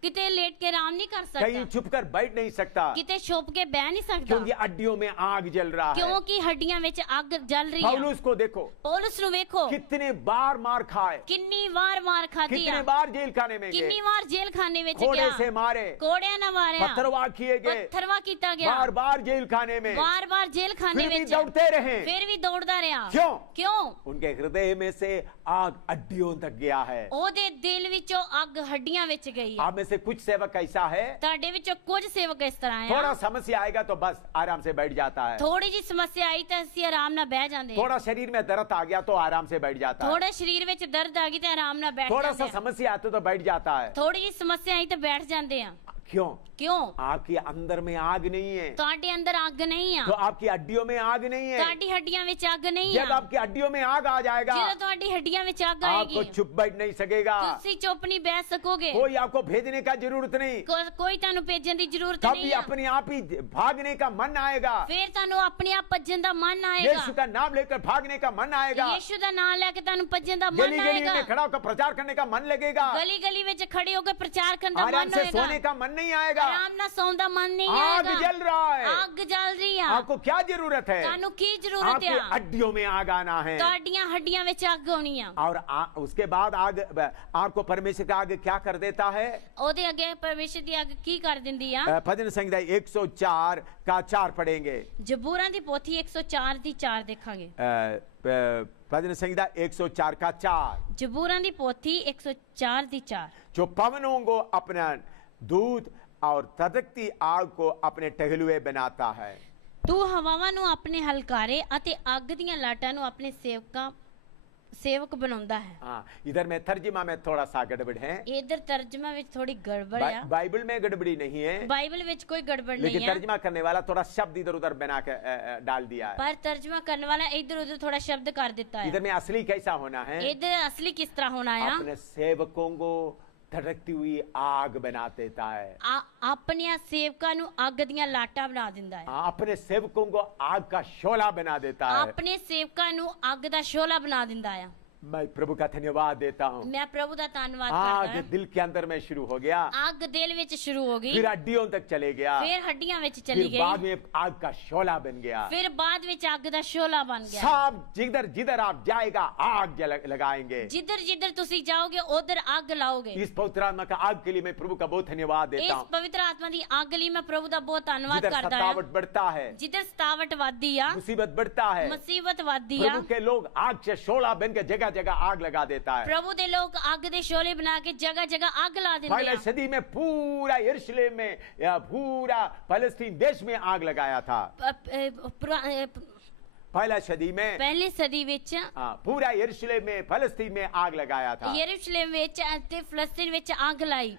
ਕਿਤੇ ਲੇਟ ਕੇ ਆਰਾਮ ਨਹੀਂ ਕਰ कहीं ਸਕਦਾ, छुप कर बैठ नहीं सकता, ਕਿਤੇ ਛੁਪ ਕੇ ਬਹਿ ਨਹੀਂ ਸਕਦਾ, क्योंकि हड्डियों में आग जल रहा है। ਕਿਉਂਕਿ ਹੱਡੀਆਂ ਵਿੱਚ ਅੱਗ ਜਲ ਰਹੀ ਹੈ। पौलुस को देखो, ਪੌਲੁਸ ਨੂੰ ਵੇਖੋ, कितने बार मार खाए, ਕਿੰਨੀ ਵਾਰ ਮਾਰ ਖਾਧੀ कितने ਆ, बार जेल खाने में ਕਿੰਨੀ गए, ਵਾਰ ਜੇਲ੍ਹ ਖਾਨੇ ਵਿੱਚ कोड़े ਗਿਆ, से मारे, ਕੋੜਿਆਂ ਨਾਲ ਮਾਰਿਆ, पत्थरवाह किए गए, ਪੱਥਰਵਾ ਕੀਤਾ ਗਿਆ, बार बार जेल खाने में, ਵਾਰ-ਵਾਰ ਜੇਲ੍ਹ ਖਾਨੇ फिर भी ਵਿੱਚ, दौड़ते रहे। ਫਿਰ ਵੀ ਦੌੜਦਾ ਰਿਹਾ। क्यों? ਕਿਉਂ? उनके हृदय में से आग हड्डियों तक गया है। ਉਹਦੇ ਦਿਲ ਵਿੱਚੋਂ ਅੱਗ ਹੱਡੀਆਂ ਵਿੱਚ ਗਈ ਹੈ। आप में से कुछ सेवक ऐसा है, ਤੁਹਾਡੇ ਵਿੱਚੋਂ ਕੁਝ ਸੇਵਕ ਇਸ ਤਰ੍ਹਾਂ थोड़ा ਆ, समस्या आएगा तो बस आराम से बैठ जाता है, ਥੋੜੀ ਜੀ ਸਮੱਸਿਆ ਆਈ ਤਾਂ ਅਸੀਂ ਆਰਾਮ ਨਾਲ ਬਹਿ ਜਾਂਦੇ ਹਾਂ, थोड़ा शरीर में दर्द आ गया तो आराम से बैठ जाता है, ਥੋੜਾ ਸਰੀਰ ਵਿੱਚ ਦਰਦ ਆ ਗਈ ਤੇ ਆਰਾਮ ਨਾਲ ਬੈਠ थोड़ा सा ਜਾਂਦੇ ਹਾਂ, समस्या आती तो बैठ जाता है। ਥੋੜੀ ਜੀ ਸਮੱਸਿਆ ਆਈ ਤਾਂ ਬੈਠ ਜਾਂਦੇ ਆ। क्यों? ਕਿਉਂ? आपके अंदर में आग नहीं है, ਤੁਹਾਡੇ ਅੰਦਰ ਅੱਗ ਨਹੀਂ ਆ, तो आपकी हड्डियों में आग नहीं है। ਤੁਹਾਡੀ ਹੱਡੀਆਂ ਵਿੱਚ ਅੱਗ ਨਹੀਂ जब ਆ। आपकी हड्डियों में आग आ जाएगा, ਜਦੋਂ ਤੁਹਾਡੀ ਹੱਡੀਆਂ ਵਿੱਚ ਅੱਗ आपको ਆਏਗੀ, चुप बैठ नहीं सकेगा, ਤੁਸੀਂ ਚੁੱਪ ਨਹੀਂ ਬਹਿ ਸਕੋਗੇ, कोई आपको भेजने का जरूरत नहीं, ਕੋਈ ਤੁਹਾਨੂੰ ਭੇਜਣ ਦੀ ਜ਼ਰੂਰਤ तब ਨਹੀਂ भी ਆ। अपने आप ही भागने का मन आएगा, ਫਿਰ ਤੁਹਾਨੂੰ ਆਪਣੇ ਆਪ ਭੱਜਣ ਦਾ ਮਨ ਆਏਗਾ, यीशु का नाम लेकर भागने का मन आएगा, ਯੀਸ਼ੂ ਦਾ ਨਾਮ ਲੈ ਕੇ ਤੁਹਾਨੂੰ ਭੱਜਣ ਦਾ गली ਮਨ गली ਆਏਗਾ, में खड़ा होकर प्रचार करने का मन लगेगा, ਗਲੀ ਗਲੀ ਵਿੱਚ ਖੜੇ ਹੋ ਕੇ ਪ੍ਰਚਾਰ ਕਰਨ ਦਾ आराम ਮਨ से सोने ਹੋਏਗਾ, का मन नहीं आएगा। ਆਰਾਮ ਨਾਲ ਸੌਣ ਦਾ ਮਨ ਨਹੀਂ आग ਆਏਗਾ। जल रहा है, ਅੱਗ ਜਲ ਰਹੀ ਆ, आपको क्या जरूरत है? ਤੁਹਾਨੂੰ ਕੀ ਜ਼ਰੂਰਤ आपकी ਆ? हड्डियों में आग आना है। ਤੁਹਾਡੀਆਂ ਹੱਡੀਆਂ ਵਿੱਚ ਅੱਗ ਆਉਣੀ ਆ। और उसके बाद आग को परमेश्वर का आग क्या कर देता है? ਉਹਦੇ ਅੱਗੇ ਪਰਮੇਸ਼ਰ ਦੀ ਅੱਗ ਕੀ ਕਰ ਦਿੰਦੀ ਆ? भजन संहिता 104 का 4 पढ़ेंगे। ਜ਼ਬੂਰਾਂ ਦੀ ਪੋਥੀ 104 ਦੀ 4 ਦੇਖਾਂਗੇ। भजन संहिता 104 का 4, ਜ਼ਬੂਰਾਂ ਦੀ ਪੋਥੀ 104 ਦੀ 4। जो पवनों को अपना दूत और तदकती आग को अपने टहलुए बनाता है। ਤੂੰ ਹਵਾਵਾਂ ਨੂੰ ਆਪਣੇ ਹਲਕਾਰੇ ਅਤੇ ਅੱਗ ਦੀਆਂ ਲਾਟਾਂ ਨੂੰ ਆਪਣੇ ਸੇਵਕ ਬਣਾਉਂਦਾ ਹੈ। हाँ, इधर में तर्जुमा में थोड़ा सा गड़बड़ है, ਇਧਰ ਤਰਜਮਾ ਵਿੱਚ ਥੋੜੀ ਗੜਬੜ ਆ। बाइबल में गड़बड़ी नहीं है, ਬਾਈਬਲ ਵਿੱਚ ਕੋਈ ਗੜਬੜ लेकिन ਨਹੀਂ ਆ, तर्जुमा करने वाला थोड़ा शब्द इधर उधर बना के डाल दिया है। ਪਰ ਤਰਜਮਾ ਕਰਨ ਵਾਲਾ ਇਧਰ ਉਧਰ ਥੋੜਾ ਸ਼ਬਦ ਕਰ ਦਿੱਤਾ ਹੈ। इधर में असली कैसा होना है? ਇਧਰ ਅਸਲੀ ਕਿਸ ਤਰ੍ਹਾਂ ਹੋਣਾ ਆ? अपने सेवकों को धड़कती हुई आग बना देता है। ਆਪਣੀਆਂ ਸੇਵਕਾਂ ਨੂੰ ਅੱਗ ਦੀਆਂ ਲਾਟਾਂ ਬਣਾ ਦਿੰਦਾ ਹੈ। अपने सेवकों को आग का शोला बना देता है। ਆਪਣੇ ਸੇਵਕਾਂ ਨੂੰ ਅੱਗ ਦਾ ਸ਼ੋਲਾ ਬਣਾ ਦਿੰਦਾ ਆ। मैं प्रभु का धन्यवाद देता हूँ। ਮੈਂ ਪ੍ਰਭੂ ਦਾ ਧੰਨਵਾਦ आग ਕਰਦਾ दिल के अंदर में शुरू हो गया, ਹਾਂ। ਅੱਗ ਦਿਲ ਵਿੱਚ ਸ਼ੁਰੂ ਹੋ ਗਈ, फिर हड्डियों तक चले गया, ਫਿਰ ਹੱਡੀਆਂ ਵਿੱਚ फिर ਚਲੀ बाद ਗਈ, में आग का शोला बन गया। ਫਿਰ ਬਾਅਦ ਵਿੱਚ ਅੱਗ ਦਾ ਸ਼ੋਲਾ ਬਣ ਗਿਆ। सब जिधर जिधर आप जाएगा आग लगाएंगे। ਜਿੱਧਰ ਜਿੱਧਰ ਤੁਸੀਂ ਜਾਓਗੇ ਉਧਰ ਅੱਗ ਲਾਓਗੇ। इस पवित्र आत्मा का आग के लिए मैं प्रभु का बहुत धन्यवाद देता ਇਸ हूँ। ਪਵਿੱਤਰ ਆਤਮਾ ਦੀ ਅੱਗ ਲਈ ਮੈਂ ਪ੍ਰਭੂ ਦਾ ਬਹੁਤ ਧੰਨਵਾਦ जिधर ਕਰਦਾ ਹਾਂ। सतावट बढ़ता है, ਜਿੱਧਰ ਸਤਾਵਟ ਵੱਧਦੀ ਆ, मुसीबत बढ़ता है, ਮੁਸੀਬਤ ਵੱਧਦੀ ਆ, प्रभु के लोग आग से शोला बन के जगह जगह आग लगा देता है। ਪ੍ਰਭੂ ਦੇ ਲੋਕ ਅੱਗ ਦੇ ਸ਼ੋਲੇ ਬਣਾ ਕੇ ਜਗ੍ਹਾ ਜਗ੍ਹਾ ਅੱਗ ਲਾ ਦਿੰਦੇ पहले ਆ। सदी में पूरा यरूशलेम में या पूरा फलस्तीन देश में आग लगाया था। पहला सदी में, ਪਹਿਲੀ ਸਦੀ ਵਿੱਚ पूरा यरूशलेम में फलस्तीन में आग लगाया था। ਯਰੂਸ਼ਲਮ ਵਿੱਚ ਅਤੇ ਫਲਸਤੀਨ ਵਿੱਚ ਅੱਗ ਲਾਈ।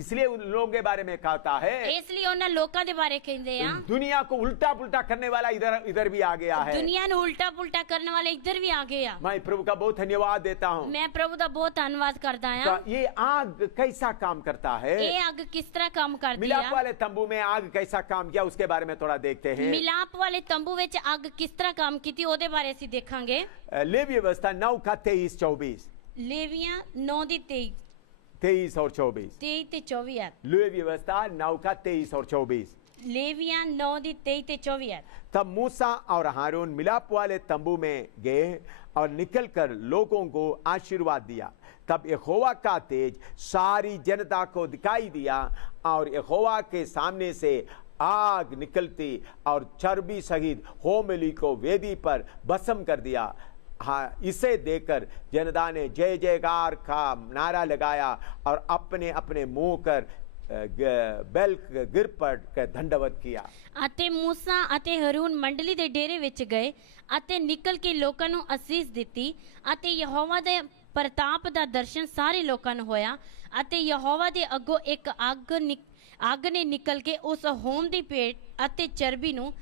इसलिए उन लोगों के बारे में कहता है, ਇਸ ਲਈ ਉਹਨਾਂ ਲੋਕਾਂ ਦੇ ਬਾਰੇ ਕਹਿੰਦੇ ਆ, दुनिया को उल्टा पुल्टा करने वाला इधर इधर भी आ गया है। ਦੁਨੀਆ ਨੂੰ ਉਲਟਾ ਪੁਲਟਾ ਕਰਨ ਵਾਲੇ ਇੱਧਰ ਵੀ ਆ ਗਏ ਆ। मैं प्रभु का बहुत धन्यवाद देता हूँ। ਮੈਂ ਪ੍ਰਭੂ ਦਾ ਬਹੁਤ ਧੰਨਵਾਦ ਕਰਦਾ तो ਆ। ये आग कैसा काम करता है? ਇਹ ਅੱਗ ਕਿਸ ਤਰ੍ਹਾਂ ਕੰਮ ਕਰਦੀ मिलाप ਆ? वाले तंबू में आग कैसा काम किया उसके बारे में थोड़ा देखते हैं। ਮਿਲਾਪ ਵਾਲੇ ਤੰਬੂ ਵਿੱਚ ਅੱਗ ਕਿਸ ਤਰ੍ਹਾਂ ਕੰਮ ਕੀਤੀ ਉਹਦੇ ਬਾਰੇ ਅਸੀਂ ਦੇਖਾਂਗੇ। लेवी व्यवस्था 9 का 23-24, ਲੇਵੀਆਂ 9 ਦੀ 23 और 24। 23 ਤੇ 24 ਆ। लेवी व्यवस्था 9 का 23 और 24। ਲੇਵੀਆਂ 9 ਦੀ 23 ਤੇ 24 ਆ। तब मूसा और हारून मिलाप वाले तंबू में गए और निकलकर लोगों को आशीर्वाद दिया। तब यहोवा का तेज सारी जनता को दिखाई दिया और यहोवा के सामने से आग निकलती और चर्बी सहित होमबलि को वेदी पर भस्म कर दिया। हाँ, इसे देखकर जनता ने जय जयकार का नारा लगाया और अपने अपने मुंह कर बैल गिर पड़ के दंडवत किया। ਅਤੇ ਮੂਸਾ ਅਤੇ ਹਰੂਨ ਮੰਡਲੀ ਦੇ ਡੇਰੇ ਵਿੱਚ ਗਏ ਅਤੇ ਨਿਕਲ ਕੇ ਲੋਕਾਂ ਨੂੰ ਅਸੀਸ ਦਿੱਤੀ ਅਤੇ ਯਹੋਵਾ ਦੇ ਪ੍ਰਤਾਪ ਦਾ ਦਰਸ਼ਨ ਸਾਰੇ ਲੋਕਾਂ ਨੂੰ ਹੋਇਆ ਅਤੇ ਯਹੋਵਾ ਦੇ ਅੱਗੋਂ ਇੱਕ ਅੱਗ ਨੇ ਨਿਕਲ ਕੇ ਉਸ ਹੋਮ ਦੀ ਪੇਟ ਅਤੇ ਚਰਬੀ ਨੂੰ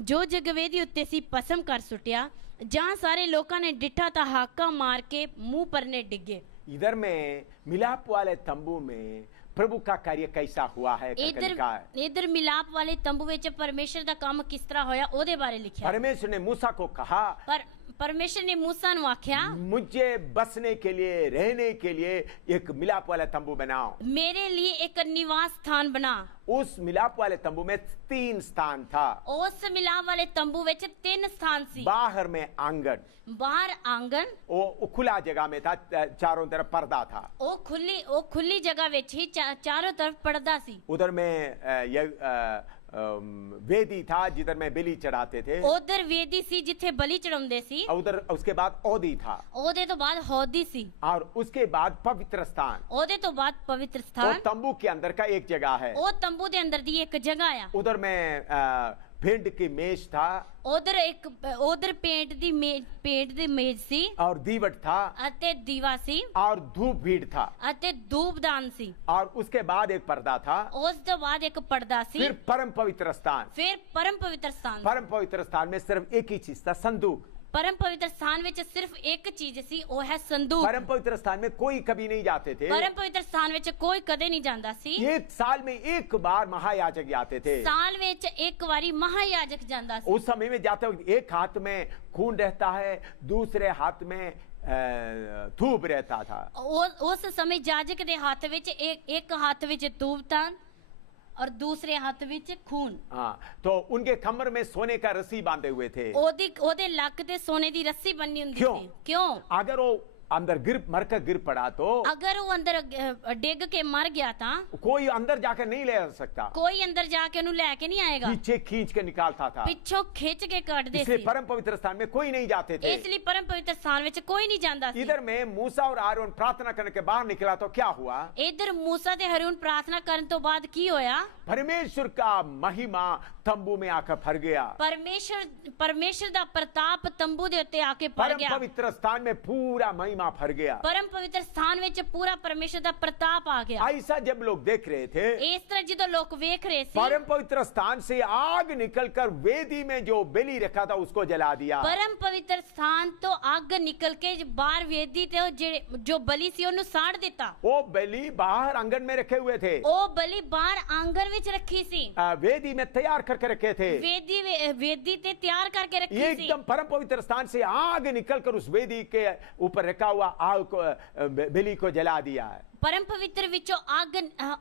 ਜੋ ਜਗਵੇਦੀ ਉੱਤੇ ਸੀ ਭਸਮ ਕਰ ਸੁੱਟਿਆ। जहाँ सारे लोगों ने डिठा था हाका मार के मुंह परने डिगे। इधर में मिलाप वाले तंबू में प्रभु का कार्य कैसा हुआ है? इधर मिलाप वाले तंबू विच परमेश्वर दा काम किस तरह होया ओदे बारे लिखा। परमेश्वर ने मूसा को कहा, परमेश्वर ने मूसा नु आख्या, मुझे बसने के लिए रहने के लिए एक मिलाप वाला तंबू बनाओ, मेरे लिए एक निवास स्थान बना। उस मिलाप वाले तंबू में 3 स्थान था। उस मिलाप वाले तंबू विच 3 स्थान सी। बाहर में आंगन, बाहर आंगन, वो खुला जगह में था, चारों तरफ पर्दा था। वो खुली जगह विच ही चारों तरफ पर्दा सी। उधर में वेदी था जिधर में बलि चढ़ाते थे। उधर वेदी सी जिथे बलि चढ़ाउंदे सी। उधर उसके बाद ओदी था। ओदे तो बाद हौदी सी। और उसके बाद पवित्र स्थान। ओदे तो बाद पवित्र स्थान। वो तंबू के अंदर का एक जगह है। वो तंबू दे अंदर दी एक जगह है। उधर में भेंट की मेज था। उधर पेंट दी मेज सी। और दीवट था। अते दीवा सी। और धूप भीड़ था। अते धूपदान सी। और उसके बाद एक पर्दा था। उस तो बाद एक पर्दा सी। फिर परम पवित्र स्थान। परम पवित्र स्थान। परम पवित्र स्थान में सिर्फ एक ही चीज था, संदूक। परम पवित्र स्थान में सिर्फ एक चीज सी, वो है संदूक। परम पवित्र स्थान में कोई कभी नहीं जाते थे। परम पवित्र स्थान में कोई कदे नहीं जाता सी। एक साल में एक बार महायाजक जाते थे। साल में एक बारी महायाजक जाता सी। उस समय में जाते वक्त एक हाथ में खून रहता है, दूसरे हाथ में धूप रहता था। उस समय याजक के हाथ में एक हाथ में धूप था और दूसरे हाथ में खून। हाँ, तो उनके कमर में सोने का रस्सी बांधे हुए थे। ओदे लक ते सोने दी रस्सी बनी हुई थी। क्यों? अगर वो अंदर मरकर गिर पड़ा तो, अगर वो अंदर डिग के मर गया था, कोई अंदर जाकर नहीं ले सकता। कोई अंदर जाके उन्हें लेके नहीं आएगा। पीछे खींच के निकालता था। पिछो खींच के काट दे। इसलिए परम पवित्र स्थान में कोई नहीं जाते थे। इसलिए परम पवित्र स्थान में कोई नहीं जाता। इधर में मूसा और आरोन प्रार्थना करने के बाहर निकला तो क्या हुआ? इधर मूसा ते हरून प्रार्थना करने तो बाद की होया? परमेश्वर का महिमा तंबू में आकर भर गया। परमेश्वर दा प्रताप तंबू दे उत्ते आके भर गया। परम पवित्र स्थान में पूरा महिमा भर गया। परम पवित्र स्थान में पूरा परमेश्वर दा प्रताप आ गया। ऐसा जब लोग देख रहे थे, इस तरह जो लोग देख रहे थे, परम पवित्र स्थान से आग निकलकर वेदी में जो बलि रखा था उसको जला दिया। परम पवित्र स्थान तो आग निकल के बाहर वेदी ते जो बलि सी ओनु साड़ दिता। वो बलि बाहर आंगन में रखे हुए थे। वो बलि बाहर आंगन विच रखी सी। वेदी में तैयार करके रखे थे। वेदी ते तैयार करके रखी सी। एकदम परम पवित्र स्थान से आग निकलकर उस वेदी के ऊपर रखा हुआ आग को बलि को जला दिया है। परम पवित्र विचों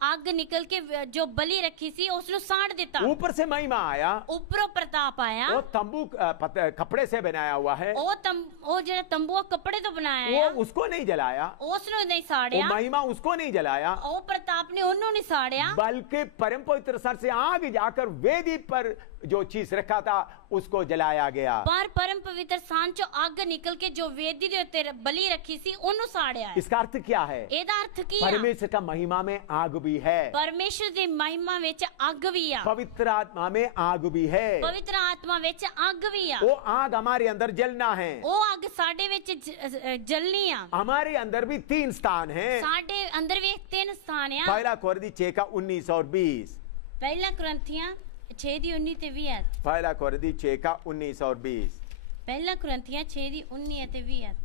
आग निकल के जो बलि रखी सी उसनु साड़ देता। ऊपर से महिमा आया, ऊपरों प्रताप आया। वो तंबू कपड़े से बनाया हुआ है। वो जो तंबू कपड़े तो बनाया है, वो उसको नहीं जलाया, उसने नहीं साड़िया। महिमा उसको नहीं जलाया, वो प्रताप ने उन्होंने नहीं साड़िया, बल्कि परम पवित्र स्थान से आग जाकर वेदी पर जो चीज रखा था उसको जलाया गया। पर परम पवित्र स्थान चो आग निकल के जो वेदी दे उत्ते बलि रखी सी उन्होंने साड़िया। इसका अर्थ क्या है? एदा अर्थ परमेश्वर का महिमा में आग भी है। परमेश्वर दी महिमा विच आग भी है। पवित्र आत्मा में आग भी है। पवित्र आत्मा विच आग भी है। वो आग हमारे अंदर जलना है। वो आग साडे विच जलनी है। हमारे अंदर भी 3 स्थान हैं। साडे अंदर भी 3 स्थान है। पहला कोरिन्थी 6 का 19 और 20। पहला कुरिन्थियां 6 दी 19 ते 20। पहला कोरिन्थी 6 का 19 और 20। पहला कुरिन्थियां 6 दी 19 ते 20।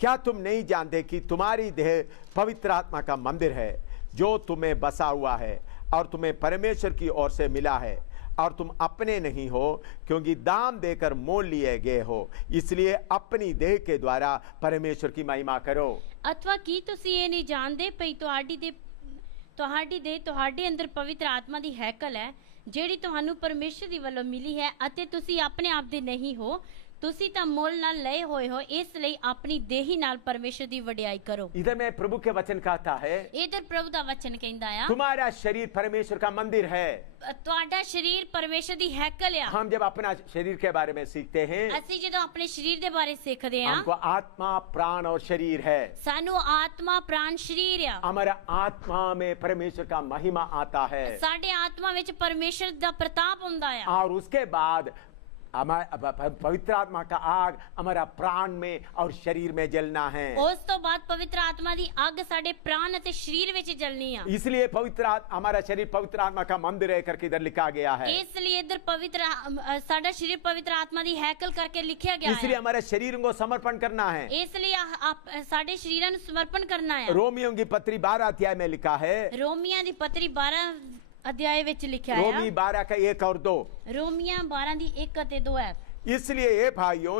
क्या तुम नहीं जानते कि तुम्हारी देह पवित्र आत्मा का मंदिर है जो तुम्हें बसा हुआ है और तुम्हें परमेश्वर की ओर से मिला है और तुम अपने नहीं हो क्योंकि दाम देकर मोल लिए गए हो, इसलिए अपनी देह के द्वारा परमेश्वर की महिमा करो। अथवा की तुसी ये नहीं जानते पई ਤੁਹਾਡੀ ਦੇਹ ਤੁਹਾਡੇ ਅੰਦਰ ਪਵਿੱਤਰ ਆਤਮਾ ਦੀ ਹੈਕਲ ਹੈ ਜਿਹੜੀ ਤੁਹਾਨੂੰ ਪਰਮੇਸ਼ਰ ਦੀ ਵੱਲੋਂ ਮਿਲੀ ਹੈ ਅਤੇ ਤੁਸੀਂ ਆਪਣੇ ਆਪ ਦੇ ਨਹੀਂ ਹੋ ਤੁਸੀਂ ਤਾਂ ਮੁੱਲ ਨਾਲ ਲਏ ਹੋਏ ਹੋ, ਇਸ ਲਈ ਆਪਣੀ ਦੇਹੀ ਨਾਲ ਪਰਮੇਸ਼ਰ ਦੀ ਵਡਿਆਈ ਕਰੋ। इधर में प्रभु के वचन कहता है, ਇਧਰ ਪ੍ਰਭੂ ਦਾ ਵਚਨ ਕਹਿੰਦਾ ਆ, तुम्हारा शरीर परमेश्वर का मंदिर है। ਤੁਹਾਡਾ ਸਰੀਰ ਪਰਮੇਸ਼ਰ ਦੀ ਹੈਕਲ ਆ। हम जब अपना शरीर के बारे में सीखते हैं, ਅਸੀਂ ਜਦੋਂ ਆਪਣੇ ਸਰੀਰ ਦੇ ਬਾਰੇ ਸਿੱਖਦੇ ਆ, हमको आत्मा, प्राण और शरीर है। ਸਾਨੂੰ ਆਤਮਾ, ਪ੍ਰਾਣ, ਸਰੀਰ ਆ। हमारा आत्मा में परमेश्वर का महिमा आता है, ਸਾਡੇ ਆਤਮਾ ਵਿੱਚ ਪਰਮੇਸ਼ਰ ਦਾ ਪ੍ਰਤਾਪ ਹੁੰਦਾ ਆ। और उसके बाद पवित्र आत्मा का आग हमारा प्राण में और शरीर में जलना है। ਉਸ ਤੋਂ ਬਾਅਦ ਪਵਿੱਤਰ ਆਤਮਾ ਦੀ ਅੱਗ ਸਾਡੇ ਪ੍ਰਾਣ ਅਤੇ ਸਰੀਰ ਵਿੱਚ ਜਲਣੀ ਆ। इसलिए हमारा शरीर पवित्र आत्मा का मंदिर है करके इधर लिखा गया है। ਇਸ ਲਈ ਇਧਰ ਸਾਡਾ ਸਰੀਰ ਪਵਿੱਤਰ ਆਤਮਾ ਦੀ ਹੈਕਲ ਕਰਕੇ ਲਿਖਿਆ ਗਿਆ इसलिए ਹੈ। हमारे शरीर को समर्पण करना है। ਇਸ ਲਈ ਸਾਡੇ ਸਰੀਰਾਂ ਨੂੰ ਸਮਰਪਣ ਕਰਨਾ ਹੈ। रोमियों की पत्री 12 अध्याय में लिखा है, ਰੋਮੀਆਂ ਦੀ ਪਤਰੀ 12 अध्याय ਵਿੱਚ ਲਿਖਿਆ रोमी ਹੈ। 12 का 1 और 2। ਰੋਮੀਆਂ 12 ਦੀ 1 ਅਤੇ 2 ਹੈ। इसलिए ये भाइयों,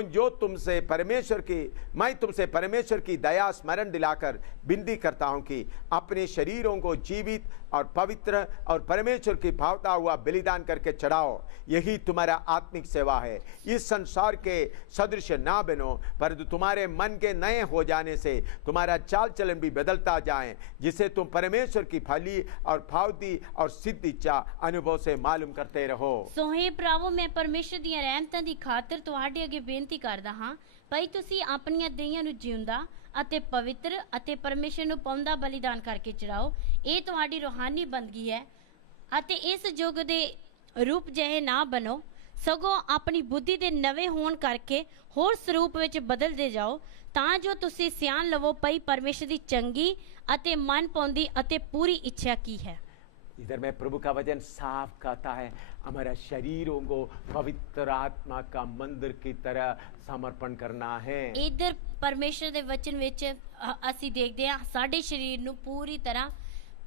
मैं तुमसे परमेश्वर की दया स्मरण दिलाकर विनती करता हूं कि अपने शरीरों को जीवित और पवित्र और परमेश्वर की भावता हुआ बलिदान करके चढ़ाओ, यही तुम्हारा आत्मिक सेवा है। इस संसार के सदृश ना बनो, परंतु तुम्हारे मन के नए हो जाने से तुम्हारा चाल चलन भी बदलता जाए, जिससे तुम परमेश्वर की भली और भावती और सिद्ध इच्छा अनुभव से मालूम करते रहो। ਸੋ हे ਭਰਾਵੋ, ਮੈਂ ਪਰਮੇਸ਼ਰ ਦੀਆਂ ਰਹਿਮਤਾਂ ਦੀ ਖਾਤਰ ਤੁਹਾਡੇ ਅੱਗੇ ਬੇਨਤੀ ਕਰਦਾ ਹਾਂ, ਭਾਈ ਤੁਸੀਂ ਆਪਣੀਆਂ ਦੇਹਾਂ ਨੂੰ ਜਿਉਂਦਾ ਅਤੇ ਪਵਿੱਤਰ ਅਤੇ ਪਰਮੇਸ਼ਰ ਨੂੰ ਪਾਉਂਦਾ ਬਲੀਦਾਨ ਕਰਕੇ ਚੜਾਓ। ਇਹ ਤੁਹਾਡੀ ਰੂਹਾਨੀ ਬੰਦਗੀ ਹੈ ਅਤੇ ਇਸ ਯੁੱਗ ਦੇ ਰੂਪ ਜਿਹੇ ਨਾ ਬਣੋ, ਸਗੋਂ ਆਪਣੀ ਬੁੱਧੀ ਦੇ ਨਵੇਂ ਹੋਣ ਕਰਕੇ ਹੋਰ ਸਰੂਪ ਵਿੱਚ ਬਦਲਦੇ ਜਾਓ, ਤਾਂ ਜੋ ਤੁਸੀਂ ਸਿਆਣ ਲਵੋ ਪਈ ਪਰਮੇਸ਼ਰ ਦੀ ਚੰਗੀ ਅਤੇ ਮਨ ਪਾਉਂਦੀ ਅਤੇ ਪੂਰੀ ਇੱਛਾ ਕੀ ਹੈ। इधर में प्रभु का वचन साफ कहता है, हमारा शरीरों को पवित्र आत्मा का मंदिर की तरह समर्पण करना है। इधर परमेश्वर ਦੇ ਵਚਨ ਵਿੱਚ ਅਸੀਂ ਦੇਖਦੇ ਹਾਂ ਸਾਡੇ ਸਰੀਰ ਨੂੰ ਪੂਰੀ ਤਰ੍ਹਾਂ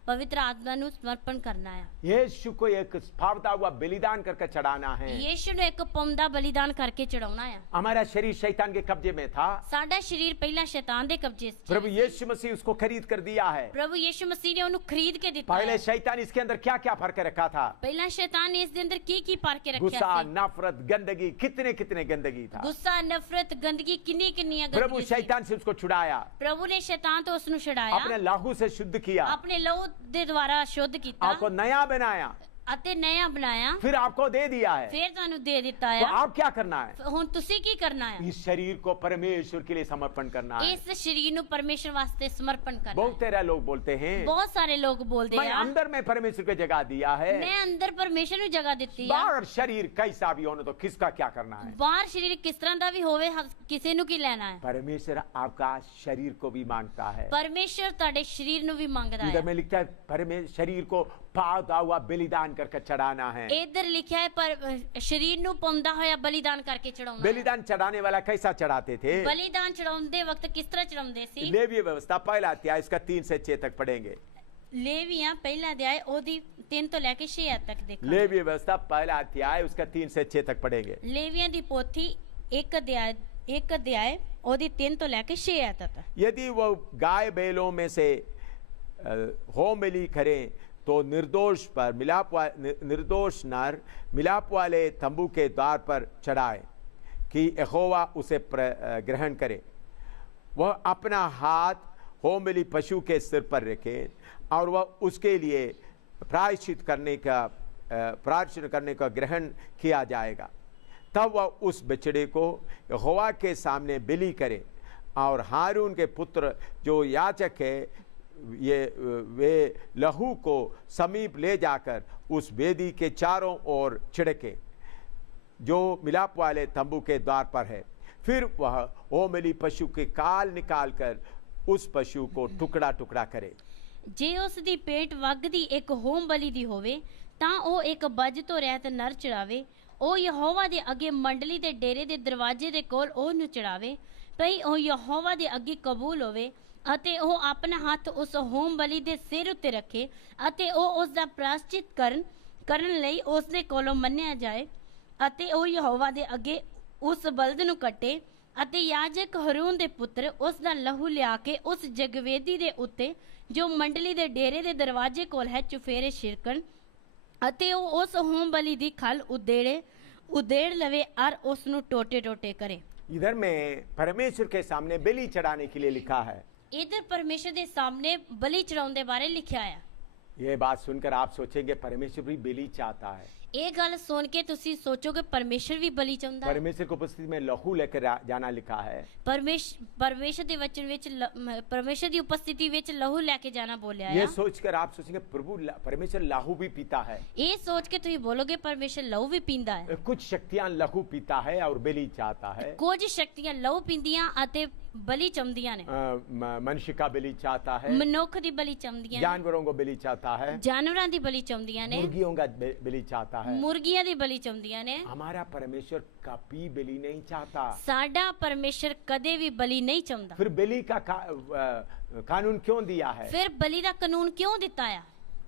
पवित्र आत्मा ਨੂੰ ਸਮਰਪਣ ਕਰਨਾ ਹੈ। यीशु को एक भावता हुआ बलिदान करके चढ़ाना है। यीशु ਨੂੰ ਇੱਕ ਪਾਉਂਦਾ ਬਲੀਦਾਨ ਕਰਕੇ ਚੜਾਉਣਾ ਹੈ। हमारा शरीर शैतान के कब्जे में था, ਸਾਡਾ ਸਰੀਰ ਪਹਿਲਾਂ ਸ਼ੈਤਾਨ ਦੇ ਕਬਜ਼ੇ 'ਚ ਸੀ। प्रभु यीशु मसीह उसको खरीद कर दिया है। प्रभु यीशु मसीह ने ਉਹਨੂੰ ਖਰੀਦ ਕੇ ਦਿੱਤਾ पहले ਹੈ। शैतान इसके अंदर क्या क्या भर के रखा था? ਪਹਿਲਾਂ ਸ਼ੈਤਾਨ ਨੇ ਇਸ ਦੇ ਅੰਦਰ ਕੀ ਭਰ ਕੇ ਰੱਖਿਆ गुस्सा, ਸੀ? नफरत, गंदगी, कितने कितने गंदगी था। ਗੁੱਸਾ, ਨਫ਼ਰਤ, ਗੰਦਗੀ, ਕਿੰਨੀਆਂ प्रभु ਗੰਦਗੀ ਸੀ। शैतान से उसको छुड़ाया, प्रभु ने शैतान ਤੋਂ ਉਸ ਨੂੰ ਛੁਡਾਇਆ, अपने लहू से शुद्ध किया, ਆਪਣੇ ਲਹੂ ਦੇ ਦੁਆਰਾ ਸ਼ੁੱਧ ਕੀਤਾ आपको नया बनाया, ਅਤੇ ਨया ਬਣਾਇਆ, फिर आपको दे दिया है। ਫਿਰ ਤੁਹਾਨੂੰ ਦੇ ਦਿੱਤਾ तो ਹੈ। आप क्या करना है? ਹੁਣ ਤੁਸੀਂ ਕੀ ਕਰਨਾ ਹੈ? इस शरीर को परमेश्वर के लिए समर्पण करना है। ਇਸ ਸਰੀਰ ਨੂੰ ਪਰਮੇਸ਼ਰ ਵਾਸਤੇ ਸਮਰਪਣ ਕਰਨਾ बहुत ਹੈ। तेरा लोग बोलते हैं, ਬਹੁਤ ਸਾਰੇ ਲੋਕ ਬੋਲਦੇ मैं ਆ, अंदर में परमेश्वर को जगह दिया है, ਮੈਂ ਅੰਦਰ ਪਰਮੇਸ਼ਰ ਨੂੰ ਜਗ੍ਹਾ ਦਿੱਤੀ ਆ। बाहर शरीर कैसा भी होना तो किसका क्या करना है? ਬਾਹਰ ਸਰੀਰ किस तरह ਦਾ ਵੀ ਹੋਵੇ, ਕਿਸੇ ਨੂੰ ਕੀ ਲੈਣਾ ਹੈ? परमेश्वर आपका शरीर को भी मांगता है। ਪਰਮੇਸ਼ਰ ਤੁਹਾਡੇ ਸਰੀਰ ਨੂੰ ਵੀ ਮੰਗਦਾ इधर ਹੈ। में लिखता है, परमेश्वर शरीर को पावता हुआ बलिदान करके चढ़ाना है। ਇਧਰ ਲਿਖਿਆ ਹੈ ਪਰ ਸਰੀਰ ਨੂੰ ਪਾਉਂਦਾ ਹੋਇਆ ਬਲੀਦਾਨ ਕਰਕੇ ਚੜਾਉਣਾ ਹੈ। बलिदान चढ़ाने वाला कैसा चढ़ाते थे? बलिदान चढ़ाਉਂਦੇ वक्त किस तरह चढ़ाਉਂਦੇ ਸੀ? लेवीय व्यवस्था पहला अध्याय इसका 3 से 6 तक पढ़ेंगे। ਲੇਵੀਆਂ ਪਹਿਲਾ ਅਧਿਆय ਉਹਦੀ 3 ਤੋਂ ਲੈ ਕੇ 6 ਆਇਤ ਤੱਕ ਦੇਖਾਂਗੇ। लेवीय व्यवस्था पहला अध्याय उसका 3 से 6 तक पढ़ेंगे। ਲੇਵੀਆਂ ਦੀ ਪੋਥੀ ਇੱਕ ਅਧਿਆय ਉਹਦੀ 3 ਤੋਂ ਲੈ ਕੇ 6 ਆਇਤ ਤੱਕ। यदि वो गाय बैलों में से होमबलि करें तो निर्दोष नर मिलाप वाले तंबू के द्वार पर चढ़ाए कि यहोवा उसे ग्रहण करे। वह अपना हाथ होमबलि पशु के सिर पर रखे और वह उसके लिए प्रायश्चित करने का ग्रहण किया जाएगा। तब वह उस बछड़े को यहोवा के सामने बलि करे और हारून के पुत्र जो याजक है वे लहू को समीप ले जाकर उस वेदी के चारों ओर छिड़के जो मिलाप वाले तंबू के द्वार पर है। फिर वह होमबलि पशु के काल निकालकर उस पशु को टुकड़ा टुकड़ा करे। ਜੇ ਉਸ ਦੀ ਪੇਟ ਵਗਦੀ ਇੱਕ ਹੋਮ ਬਲੀ ਦੀ ਹੋਵੇ ਤਾਂ ਉਹ ਇੱਕ ਬਜ ਤੋਂ ਰਹਿਤ ਨਰ ਚੜਾਵੇ। ਉਹ ਯਹੋਵਾ ਦੇ ਅੱਗੇ ਮੰਡਲੀ ਦੇ ਡੇਰੇ ਦੇ ਦਰਵਾਜ਼ੇ ਦੇ ਕੋਲ ਉਹਨੂੰ ਚੜਾਵੇ, ਭਈ ਉਹ ਯਹੋਵਾ ਦੇ ਅੱਗੇ ਕਬੂਲ ਹੋਵੇ ਅਤੇ ਉਹ ਆਪਣਾ ਹੱਥ ਉਸ ਹੋਮ ਬਲੀ ਦੇ ਸਿਰ ਉੱਤੇ ਰੱਖੇ ਅਤੇ ਉਹ ਉਸ ਦਾ ਪ੍ਰਾਸ਼ਚਿਤ ਕਰਨ ਲਈ ਉਸ ਦੇ ਕੋਲੋਂ ਮੰਨਿਆ ਜਾਏ ਅਤੇ ਉਹ ਯਹੋਵਾ ਦੇ ਅੱਗੇ ਉਸ ਬਲਦ ਨੂੰ ਕੱਟੇ ਅਤੇ ਯਾਜਕ ਹਰੂਨ ਦੇ ਪੁੱਤਰ ਉਸ ਦਾ ਲਹੂ ਲਿਆ ਕੇ ਉਸ ਜਗਵੇਦੀ ਦੇ ਉੱਤੇ ਜੋ ਮੰਡਲੀ ਦੇ ਡੇਰੇ ਦੇ ਦਰਵਾਜ਼ੇ ਕੋਲ ਹੈ ਚੁਫੇਰੇ ਛਿੜਕਣ ਅਤੇ ਉਹ ਉਸ ਹੋਮ ਬਲੀ ਦੀ ਖਲ ਉਧੇੜੇ उधेड़ लवे और उसनु टोटे टोटे करे। इधर में परमेश्वर के सामने बलि चढ़ाने के लिए लिखा है। इधर परमेश्वर के सामने बलि चढ़ाने के बारे लिखा है। ये बात सुनकर आप सोचेंगे परमेश्वर भी बलि चाहता है। ये गल सुन के तुसी सोचोगे परमेश्वर भी बलि चाहता है। परमेश्वर को उपस्थिति में लहू लेकर जाना लिखा है। परमेश्वर के वचन विच परमेश्वर की उपस्थिति विच लहू लेके जाना बोलिया है। ये सोचकर आप सोचेंगे प्रभु परमेश्वर लहू भी पीता है। ये सोच के तुम बोलोगे परमेश्वर लहू भी पींदा है। कुछ शक्तियां लहू पीता है और बलि चाहता है। कुछ शक्तियां लहू पींदियां अते बलि चमदियां ने। मनुष्य का बलि चाहता है, मनुख दी बलि चमदियां, जानवरों को बलि चाहता है, जानवरां दी बलि चमदियां ने, मुर्गियों का बलि चाहता है, मुर्गियां दी बलि चमदियां ने। हमारा परमेश्वर कभी बलि नहीं चाहता। साडा परमेश्वर कदे भी बलि नहीं चाहता। फिर बलि का कानून क्यों दिया है? फिर बलि का कानून क्यों दिता है?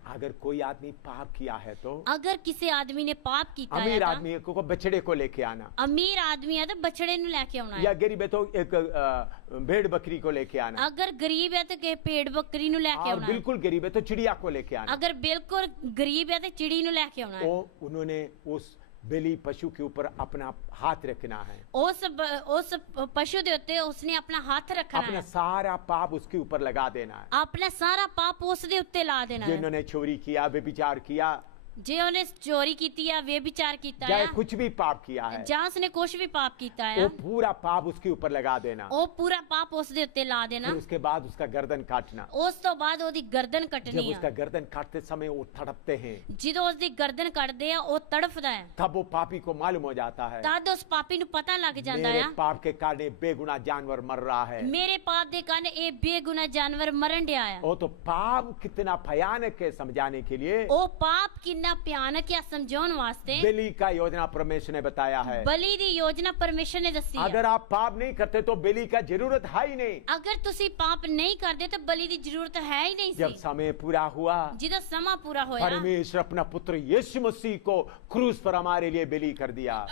अगर कोई आदमी पाप किया है तो, अगर किसी आदमी ने पाप किया है, अमीर आदमी को बछड़े को लेके आना, अमीर आदमी है तो बछड़े नु लेके आना है, या गरीब है तो एक भेड़ बकरी को लेके आना, अगर गरीब है तो के पेड़ बकरी नु लेके आना, बिल्कुल गरीब है तो चिड़िया को लेके आना, अगर बिल्कुल गरीब है तो चिड़ी नु लेके आना है। उन्होंने उस बलि पशु के ऊपर अपना हाथ रखना है। उस पशु दे उत्ते उसने अपना हाथ रखना है, अपना सारा पाप उसके ऊपर लगा देना है, अपना सारा पाप उस दे उत्ते ला देना है। जिन्होंने चोरी किया, व्यभिचार किया, जिन्होंने चोरी की या व्यभिचार किया चाहे कुछ भी पाप किया है, जहां उसने कुछ भी पाप किया है, वो पूरा पाप उसके ऊपर लगा देना, वो पूरा पाप उस दे उत्ते ला देना। फिर उसके बाद उसका गर्दन काटना। उस तो बाद ओदी गर्दन कटनी है। जब उसका गर्दन काटते समय वो तड़पते हैं, जिदों उसदी गर्दन कटदे हैं वो तड़फदा है, तब वो पापी को मालूम हो जाता है, तद उस पापी नु पता लग जाता है मेरे पाप के कारण बेगुनाह जानवर मर रहा है, मेरे पाप दे कारण ये बेगुनाह जानवर मरन दिया है। वो तो पाप कितना भयानक है समझाने के लिए, वो पाप कितना भयानक है समझाने वास्ते बलि का योजना परमेश्वर ने बताया है। बलि दी योजना परमेश्वर ने दसी है। अगर आप पाप नहीं करते तो बलि का जरूरत है ही नहीं। अगर तुसी पाप नहीं करते तो बलि दी जरूरत है ही नहीं। जब समय पूरा हुआ, जिदा समा पूरा होया, परमेश्वर अपना पुत्र यीशु मसीह को क्रूस पर हमारे लिए बलि कर दिया।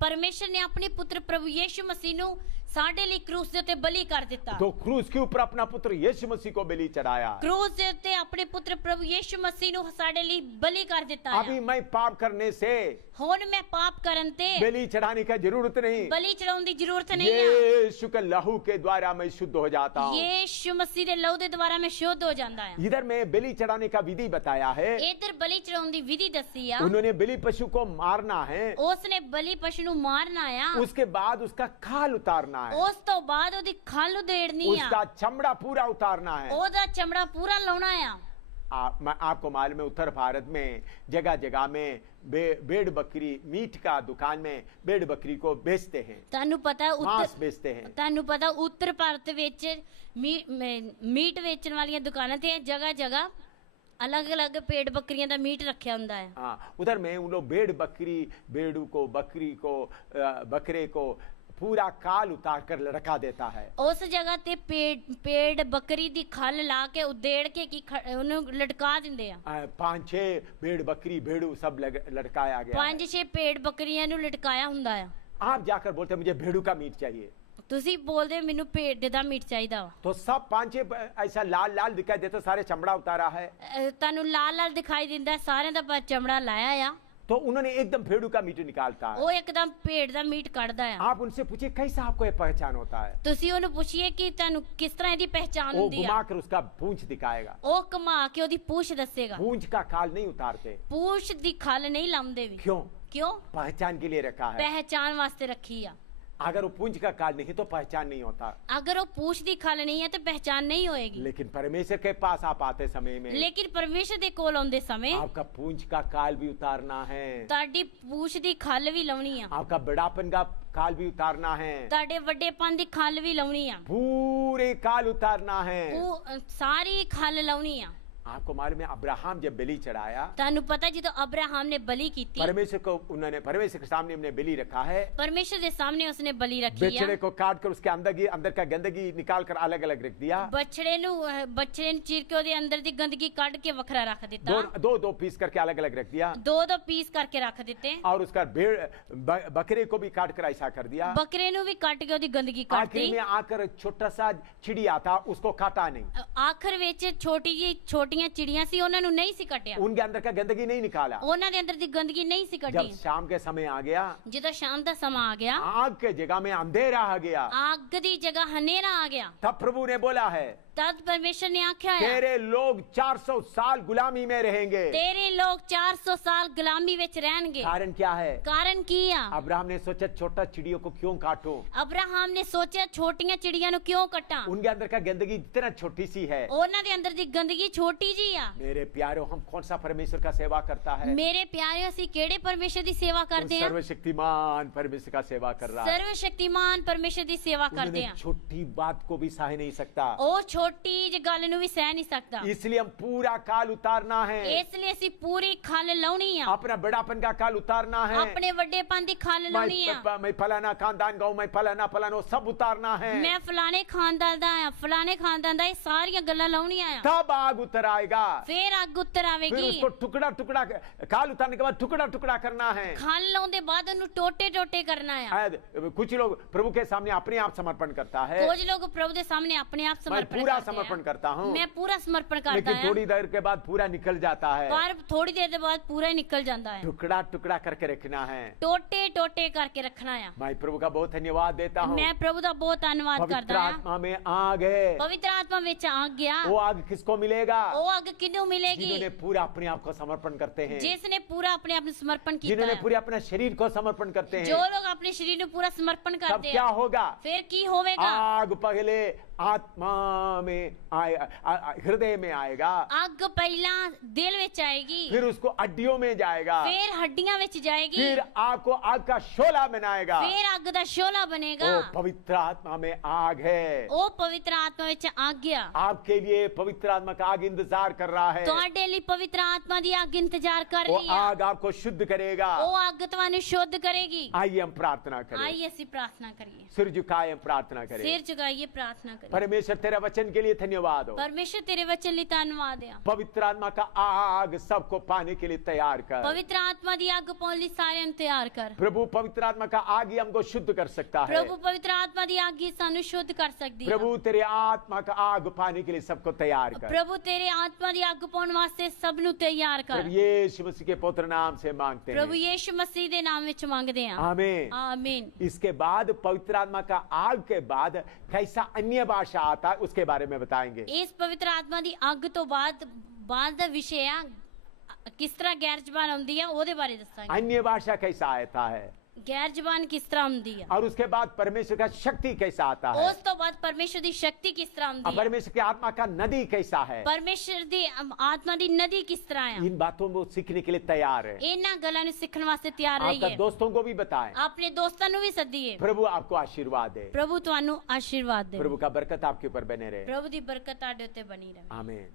परमेश्वर ने अपने पुत्र प्रभु यीशु मसीह नु साडे लिए क्रूस दे उत्ते बलि कर दिता। तो क्रूस के ऊपर अपना पुत्र यीशु मसीह को बलि चढ़ाया। क्रूस दे उत्ते अपने पुत्र प्रभु यीशु मसीह नु साडे लिए बलि कर दिता। अभी मैं पाप करने से, हुन मैं पाप करन ते बलि चढ़ाने का जरूरत नहीं, बलि चढ़ाने की जरूरत नहीं है। यीशु के लहू के द्वारा मैं शुद्ध हो जाता हूँ। यीशु मसीह दे लहू दे द्वारा मैं शुद्ध हो जाता है। इधर में बलि चढ़ाने का विधि बताया है, इधर बलि चढ़ाने की विधि दसी है। उन्होंने बलि पशु को मारना है, उसने बलि पशु नु मारना है, उसके बाद उसका खाल उतारना है, उस तो बाद ओदी खाल उधेड़नी है, उसका चमड़ा पूरा उतारना है, ओदा चमड़ा पूरा लाना है। आपको मालूम है उत्तर भारत में जगह जगह में भेड़ बकरी मीट का दुकान में भेड़ बकरी को बेचते हैं, तानु पता है मांस बेचते हैं। तानु पता उत्तर भारत विच मीट बेचने वाली दुकानें ते जगह जगह अलग अलग भेड़ बकरियां दा मीट रखा हुंदा है। हाँ, उधर में उन लोग भेड़ बकरी, भेड़ू को, बकरी को, बकरे को पूरा काल उतार कर लटका देता है। उस जगह ते पेड़ बकरी दी खल ला के उदेड़ के की उन्हें लटका दिंदे आ। 5-6 भेड़ बकरी भेड़ू सब लटकाया गया। 5-6 भेड़ बकरियां नु लटकाया हुंदा है। आप जाकर बोलते मुझे भेड़ू का मीट चाहिए, तुसी बोलदे मेनू भेड़ दा मीट चाहिदा, तो सब 5-6 ऐसा लाल लाल दिखाई देता, सारे चमड़ा उतारा है। तानू लाल लाल दिखाई दिंदा, सारे दा चमड़ा लाया या, तो उन्होंने एकदम भेड़ू का मीट निकालता है, वो एकदम भेड़ दा मीट काटदा है। आप उनसे पूछिए कैसा आपको ये पहचान होता है, तुसी उन्हें पूछिए कि तानू किस तरह दी पहचान होती है। वो घुमा कर उसका पूंछ दिखाएगा, वो घुमा के ओदी पूंछ दसेगा। पूंछ का खाल नहीं उतारते, पूंछ दी खाल नहीं लांदे भी। क्यों? क्यों? पहचान के लिए रखा है, पहचान वास्ते रखी है। अगर वो पूंछ का काल नहीं तो पहचान नहीं होता, अगर वो पूंछ दी खाल नहीं है तो पहचान नहीं होएगी। लेकिन परमेश्वर के पास आप आते समय में, लेकिन परमेश्वर दे कोल आउंदे समय आपका पूंछ का काल भी उतारना है, ताडी पूंछ दी खाल भी लाउनी है, आपका बड़ापन का काल भी उतारना है, ताडे वड्डेपन दी खाल भी लाउनी है, पूरे काल उतारना है, सारी खाल लाउनी है। आपको मालूम है अब्राहम जब बलि चढ़ाया, तानु पता जी तो अब्राहम ने बलि की थी, परमेश्वर को उन्होंने परमेश्वर के सामने हमने बलि रखा है, परमेश्वर के सामने उसने बलि रखी है। बछड़े को काट कर उसके अंदर का गंदगी निकाल कर अलग अलग रख दिया, बछड़े नु चीर के ओदे अंदर दी गंदगी काट के वखरा रख दिता, दो पीस करके अलग अलग रख दिया, दो पीस करके रख देते, और उसका बकरे को भी काट कर ऐसा कर दिया, बकरे नु भी काट के ओदी गंदगी काट दी। आखिर में आकर छोटा सा चिड़िया था उसको काटा नहीं, आखिर विच छोटी ਛੋਟੀਆਂ ਚਿੜੀਆਂ ਸੀ ਉਹਨਾਂ ਨੂੰ ਨਹੀਂ ਸੀ ਕੱਟਿਆ, उनके अंदर का गंदगी नहीं निकाला। ਉਹਨਾਂ ਦੇ ਅੰਦਰ ਦੀ ਗੰਦਗੀ ਨਹੀਂ ਸੀ जब ਕੱਢੀ। शाम के समय आ गया, ਜਦੋਂ ਸ਼ਾਮ ਦਾ ਸਮਾਂ ਆ ਗਿਆ, आग के जगह में अंधेरा आ गया, ਅੱਗ ਦੀ ਜਗ੍ਹਾ ਹਨੇਰਾ ਆ ਗਿਆ। तब प्रभु ने बोला है, तद परमेश्वर ने आख्या है, तेरे लोग 400 साल गुलामी में रहेंगे। तेरे लोग 400 साल गुलामी विच रहणगे। कारण क्या है? कारण की आ? अब्राहम ने सोचा छोटा चिड़ियों को क्यों काटो, अब्राहम ने सोचा छोटियां चिड़ियां नु क्यों कटा। उनके अंदर का गंदगी इतना छोटी सी है। ਉਹਨਾਂ ਦੇ ਅੰਦਰ ਦੀ ਗੰਦਗੀ ਛੋਟੀ ਜੀ ਆ। मेरे प्यारों, हम कौन सा परमेश्वर का सेवा करता है? ਮੇਰੇ ਪਿਆਰਿਓ, ਅਸੀਂ ਕਿਹੜੇ ਪਰਮੇਸ਼ਰ ਦੀ ਸੇਵਾ ਕਰਦੇ ਆ? सर्वशक्तिमान परमेश्वर का सेवा कर रहा है। सर्वशक्तिमान परमेश्वर ਦੀ ਸੇਵਾ ਕਰਦੇ ਆ। छोटी बात को भी सह नहीं सकता, ਉਹ ਛੋਟੀ ਜਿਹੀ ਗੱਲ ਨੂੰ ਵੀ ਸਹਿ ਨਹੀਂ ਸਕਦਾ। इसलिए हम पूरा काल उतारना है। ਇਸ ਲਈ ਅਸੀਂ ਪੂਰੀ ਖਲ ਲਾਉਣੀ ਆ। अपना बड़ापन का काल उतारना है। ਆਪਣੇ ਵੱਡੇਪਨ ਦੀ ਖਲ ਲਾਉਣੀ ਆ। मैं फलाना खानदान गाँव, मैं फलाना फलाना, सब उतारना है। ਮੈਂ ਫਲਾਣੇ ਖਾਨਦਾਨ ਦਾ ਆ, ਫਲਾਣੇ ਖਾਨਦਾਨ ਦਾ, ਇਹ ਸਾਰੀਆਂ ਗੱਲਾਂ ਲਾਉਣੀਆਂ ਆ। तब आग उतर आएगा, ਫਿਰ ਅੱਗ ਉੱਤਰ फिर ਆਵੇਗੀ। उसको टुकड़ा टुकड़ा, काल उतारने के बाद टुकड़ा टुकड़ा करना है। ਖਲ ਲਾਉਣ ਦੇ ਬਾਅਦ ਉਹਨੂੰ ਟੋਟੇ ਟੋਟੇ ਕਰਨਾ ਆ। शायद कुछ लोग प्रभु के सामने अपने आप समर्पण करता है। ਕੁਝ ਲੋਕ ਪ੍ਰਭੂ ਦੇ ਸਾਹਮਣੇ ਆਪਣੇ ਆਪ मैं ਸਮਰਪਣ पूरा ਕਰਦੇ समर्पण ਆ। करता हूँ, ਮੈਂ ਪੂਰਾ ਸਮਰਪਣ ਕਰਦਾ लेकिन ਆ, थोड़ी देर के बाद पूरा निकल जाता है। ਪਰ ਥੋੜੀ ਦੇਰ ਦੇ ਬਾਅਦ ਪੂਰਾ ਹੀ ਨਿਕਲ ਜਾਂਦਾ ਹੈ। टुकड़ा टुकड़ा करके रखना है। ਟੋਟੇ ਟੋਟੇ ਕਰਕੇ ਰੱਖਣਾ ਆ। मैं प्रभु का बहुत धन्यवाद देता हूँ। ਮੈਂ ਪ੍ਰਭੂ ਦਾ ਬਹੁਤ ਧੰਨਵਾਦ पवित्र ਕਰਦਾ ਆ। आत्मा में आग है। ਪਵਿੱਤਰ ਆਤਮਾ ਵਿੱਚ ਆ ਗਿਆ। वो आग किसको मिलेगा? ਉਹ ਅੱਗ ਕਿਹਨੂੰ ਮਿਲੇਗੀ? जिन्होंने पूरा अपने आप को समर्पण करते हैं, ਜਿਸ ਨੇ ਪੂਰਾ ਆਪਣੇ ਆਪ ਨੂੰ ਸਮਰਪਣ ਕੀਤਾ जिन्होंने ਹੈ। पूरे अपने शरीर को समर्पण करते ਜੋ हैं। ਲੋਕ ਆਪਣੇ ਸਰੀਰ ਨੂੰ ਪੂਰਾ ਸਮਰਪਣ तब ਕਰਦੇ क्या ਆ, होगा? ਫਿਰ ਕੀ ਹੋਵੇਗਾ? आग पहले आत्मा में आए, हृदय में आएगा, ਅੱਗ ਪਹਿਲਾਂ ਦਿਲ ਵਿੱਚ ਆਏਗੀ, फिर उसको हड्डियों में जाएगा, ਫਿਰ ਹੱਡੀਆਂ ਵਿੱਚ ਜਾਏਗੀ, फिर आग को आग का शोला बनाएगा। ਫਿਰ ਅੱਗ ਦਾ ਸ਼ੋਲਾ ਬਣੇਗਾ। वो पवित्र आत्मा में आग है। ਉਹ ਪਵਿੱਤਰ ਆਤਮਾ ਵਿੱਚ ਅੱਗ ਆ। आपके लिए पवित्र आत्मा का आग इंतजार कर रहा है। ਤੁਹਾਡੇ ਲਈ ਪਵਿੱਤਰ ਆਤਮਾ ਦੀ ਅੱਗ ਇੰਤਜ਼ਾਰ ਕਰ वो ਰਹੀ ਆ। आग आपको शुद्ध करेगा। ਉਹ ਅੱਗ ਤੁਹਾਨੂੰ ਸ਼ੁੱਧ ਕਰੇਗੀ। आइए हम प्रार्थना करें, ਆइए ਅਸੀਂ प्रार्थना करिए, सिर झुकाए हम प्रार्थना करें। सिर झुकाइए, प्रार्थना करिए। परमेश्वर तेरा वचन के लिए धन्यवाद हो। परमेश्वर तेरे वचन ਲਈ ਧੰਨਵਾਦ ਆ। पवित्र आत्मा का आग सबको पाने के लिए तैयार कर। ਪਵਿੱਤਰ ਆਤਮਾ ਦੀ ਅੱਗ ਪਾਉਣ ਲਈ ਸਾਰਿਆਂ ਨੂੰ ਤਿਆਰ ਕਰ। प्रभु पवित्र आत्मा का आग ही हमको शुद्ध कर सकता है। ਪ੍ਰਭੂ ਪਵਿੱਤਰ ਆਤਮਾ ਦੀ ਅੱਗ ਹੀ ਸਾਨੂੰ ਸ਼ੁੱਧ ਕਰ ਸਕਦੀ ਹੈ। प्रभु तेरे आत्मा का आग पाने के लिए सबको तैयार कर। ਪ੍ਰਭੂ ਤੇਰੇ ਆਤਮਾ ਦੀ ਅੱਗ ਪਾਉਣ ਵਾਸਤੇ ਸਭ ਨੂੰ ਤਿਆਰ ਕਰ। प्रभु यीशु मसीह के पवित्र नाम से मांगते ਪ੍ਰਭੂ हैं, ਯੀਸ਼ੂ ਮਸੀਹ ਦੇ ਨਾਮ ਵਿੱਚ ਮੰਗਦੇ ਹਾਂ। आमीन। आमीन। इसके बाद पवित्र आत्मा का आग के बाद कैसा अन्य भाषा आता है उसके बारे में बताएंगे। ਇਸ ਪਵਿੱਤਰ ਆਤਮਾ ਦੀ ਅੱਗ ਤੋਂ ਬਾਅਦ ਦਾ ਵਿਸ਼ੇ ਆ ਕਿਸ ਤਰ੍ਹਾਂ ਗੈਰ ਜ਼ਬਾਨ ਆਉਂਦੀ ਆ, ਉਹਦੇ ਬਾਰੇ ਦੱਸਾਂਗੇ। अन्य भाषा कैसा आता है, ਗੈਰ ਜ਼ਬਾਨ ਕਿਸ ਤਰ੍ਹਾਂ ਹੁੰਦੀ ਆ, और उसके बाद परमेश्वर का शक्ति कैसा आता है, ਉਸ ਤੋਂ ਬਾਅਦ ਪਰਮੇਸ਼ਰ ਦੀ ਸ਼ਕਤੀ ਕਿਸ ਤਰ੍ਹਾਂ और ਹੁੰਦੀ ਆ, परमेश्वर की आत्मा का नदी कैसा है। ਪਰਮੇਸ਼ਰ ਦੀ ਆਤਮਾ ਦੀ ਨਦੀ ਕਿਸ ਤਰ੍ਹਾਂ ਆ। इन बातों को सीखने के लिए तैयार है। ਇਹਨਾਂ ਗੱਲਾਂ ਨੂੰ ਸਿੱਖਣ ਵਾਸਤੇ ਤਿਆਰ आपका ਰਹੀਏ। दोस्तों को भी बताएं। ਆਪਣੇ ਦੋਸਤਾਂ ਨੂੰ ਵੀ ਸੱਦੀਏ। प्रभु आपको आशीर्वाद दे। ਪ੍ਰਭੂ ਤੁਹਾਨੂੰ ਆਸ਼ੀਰਵਾਦ ਦੇ। प्रभु का बरकत आपके ऊपर बने रहे। ਪ੍ਰਭੂ ਦੀ ਬਰਕਤ ਤੁਹਾਡੇ ਉੱਤੇ ਬਣੀ ਰਹੇ। आमीन।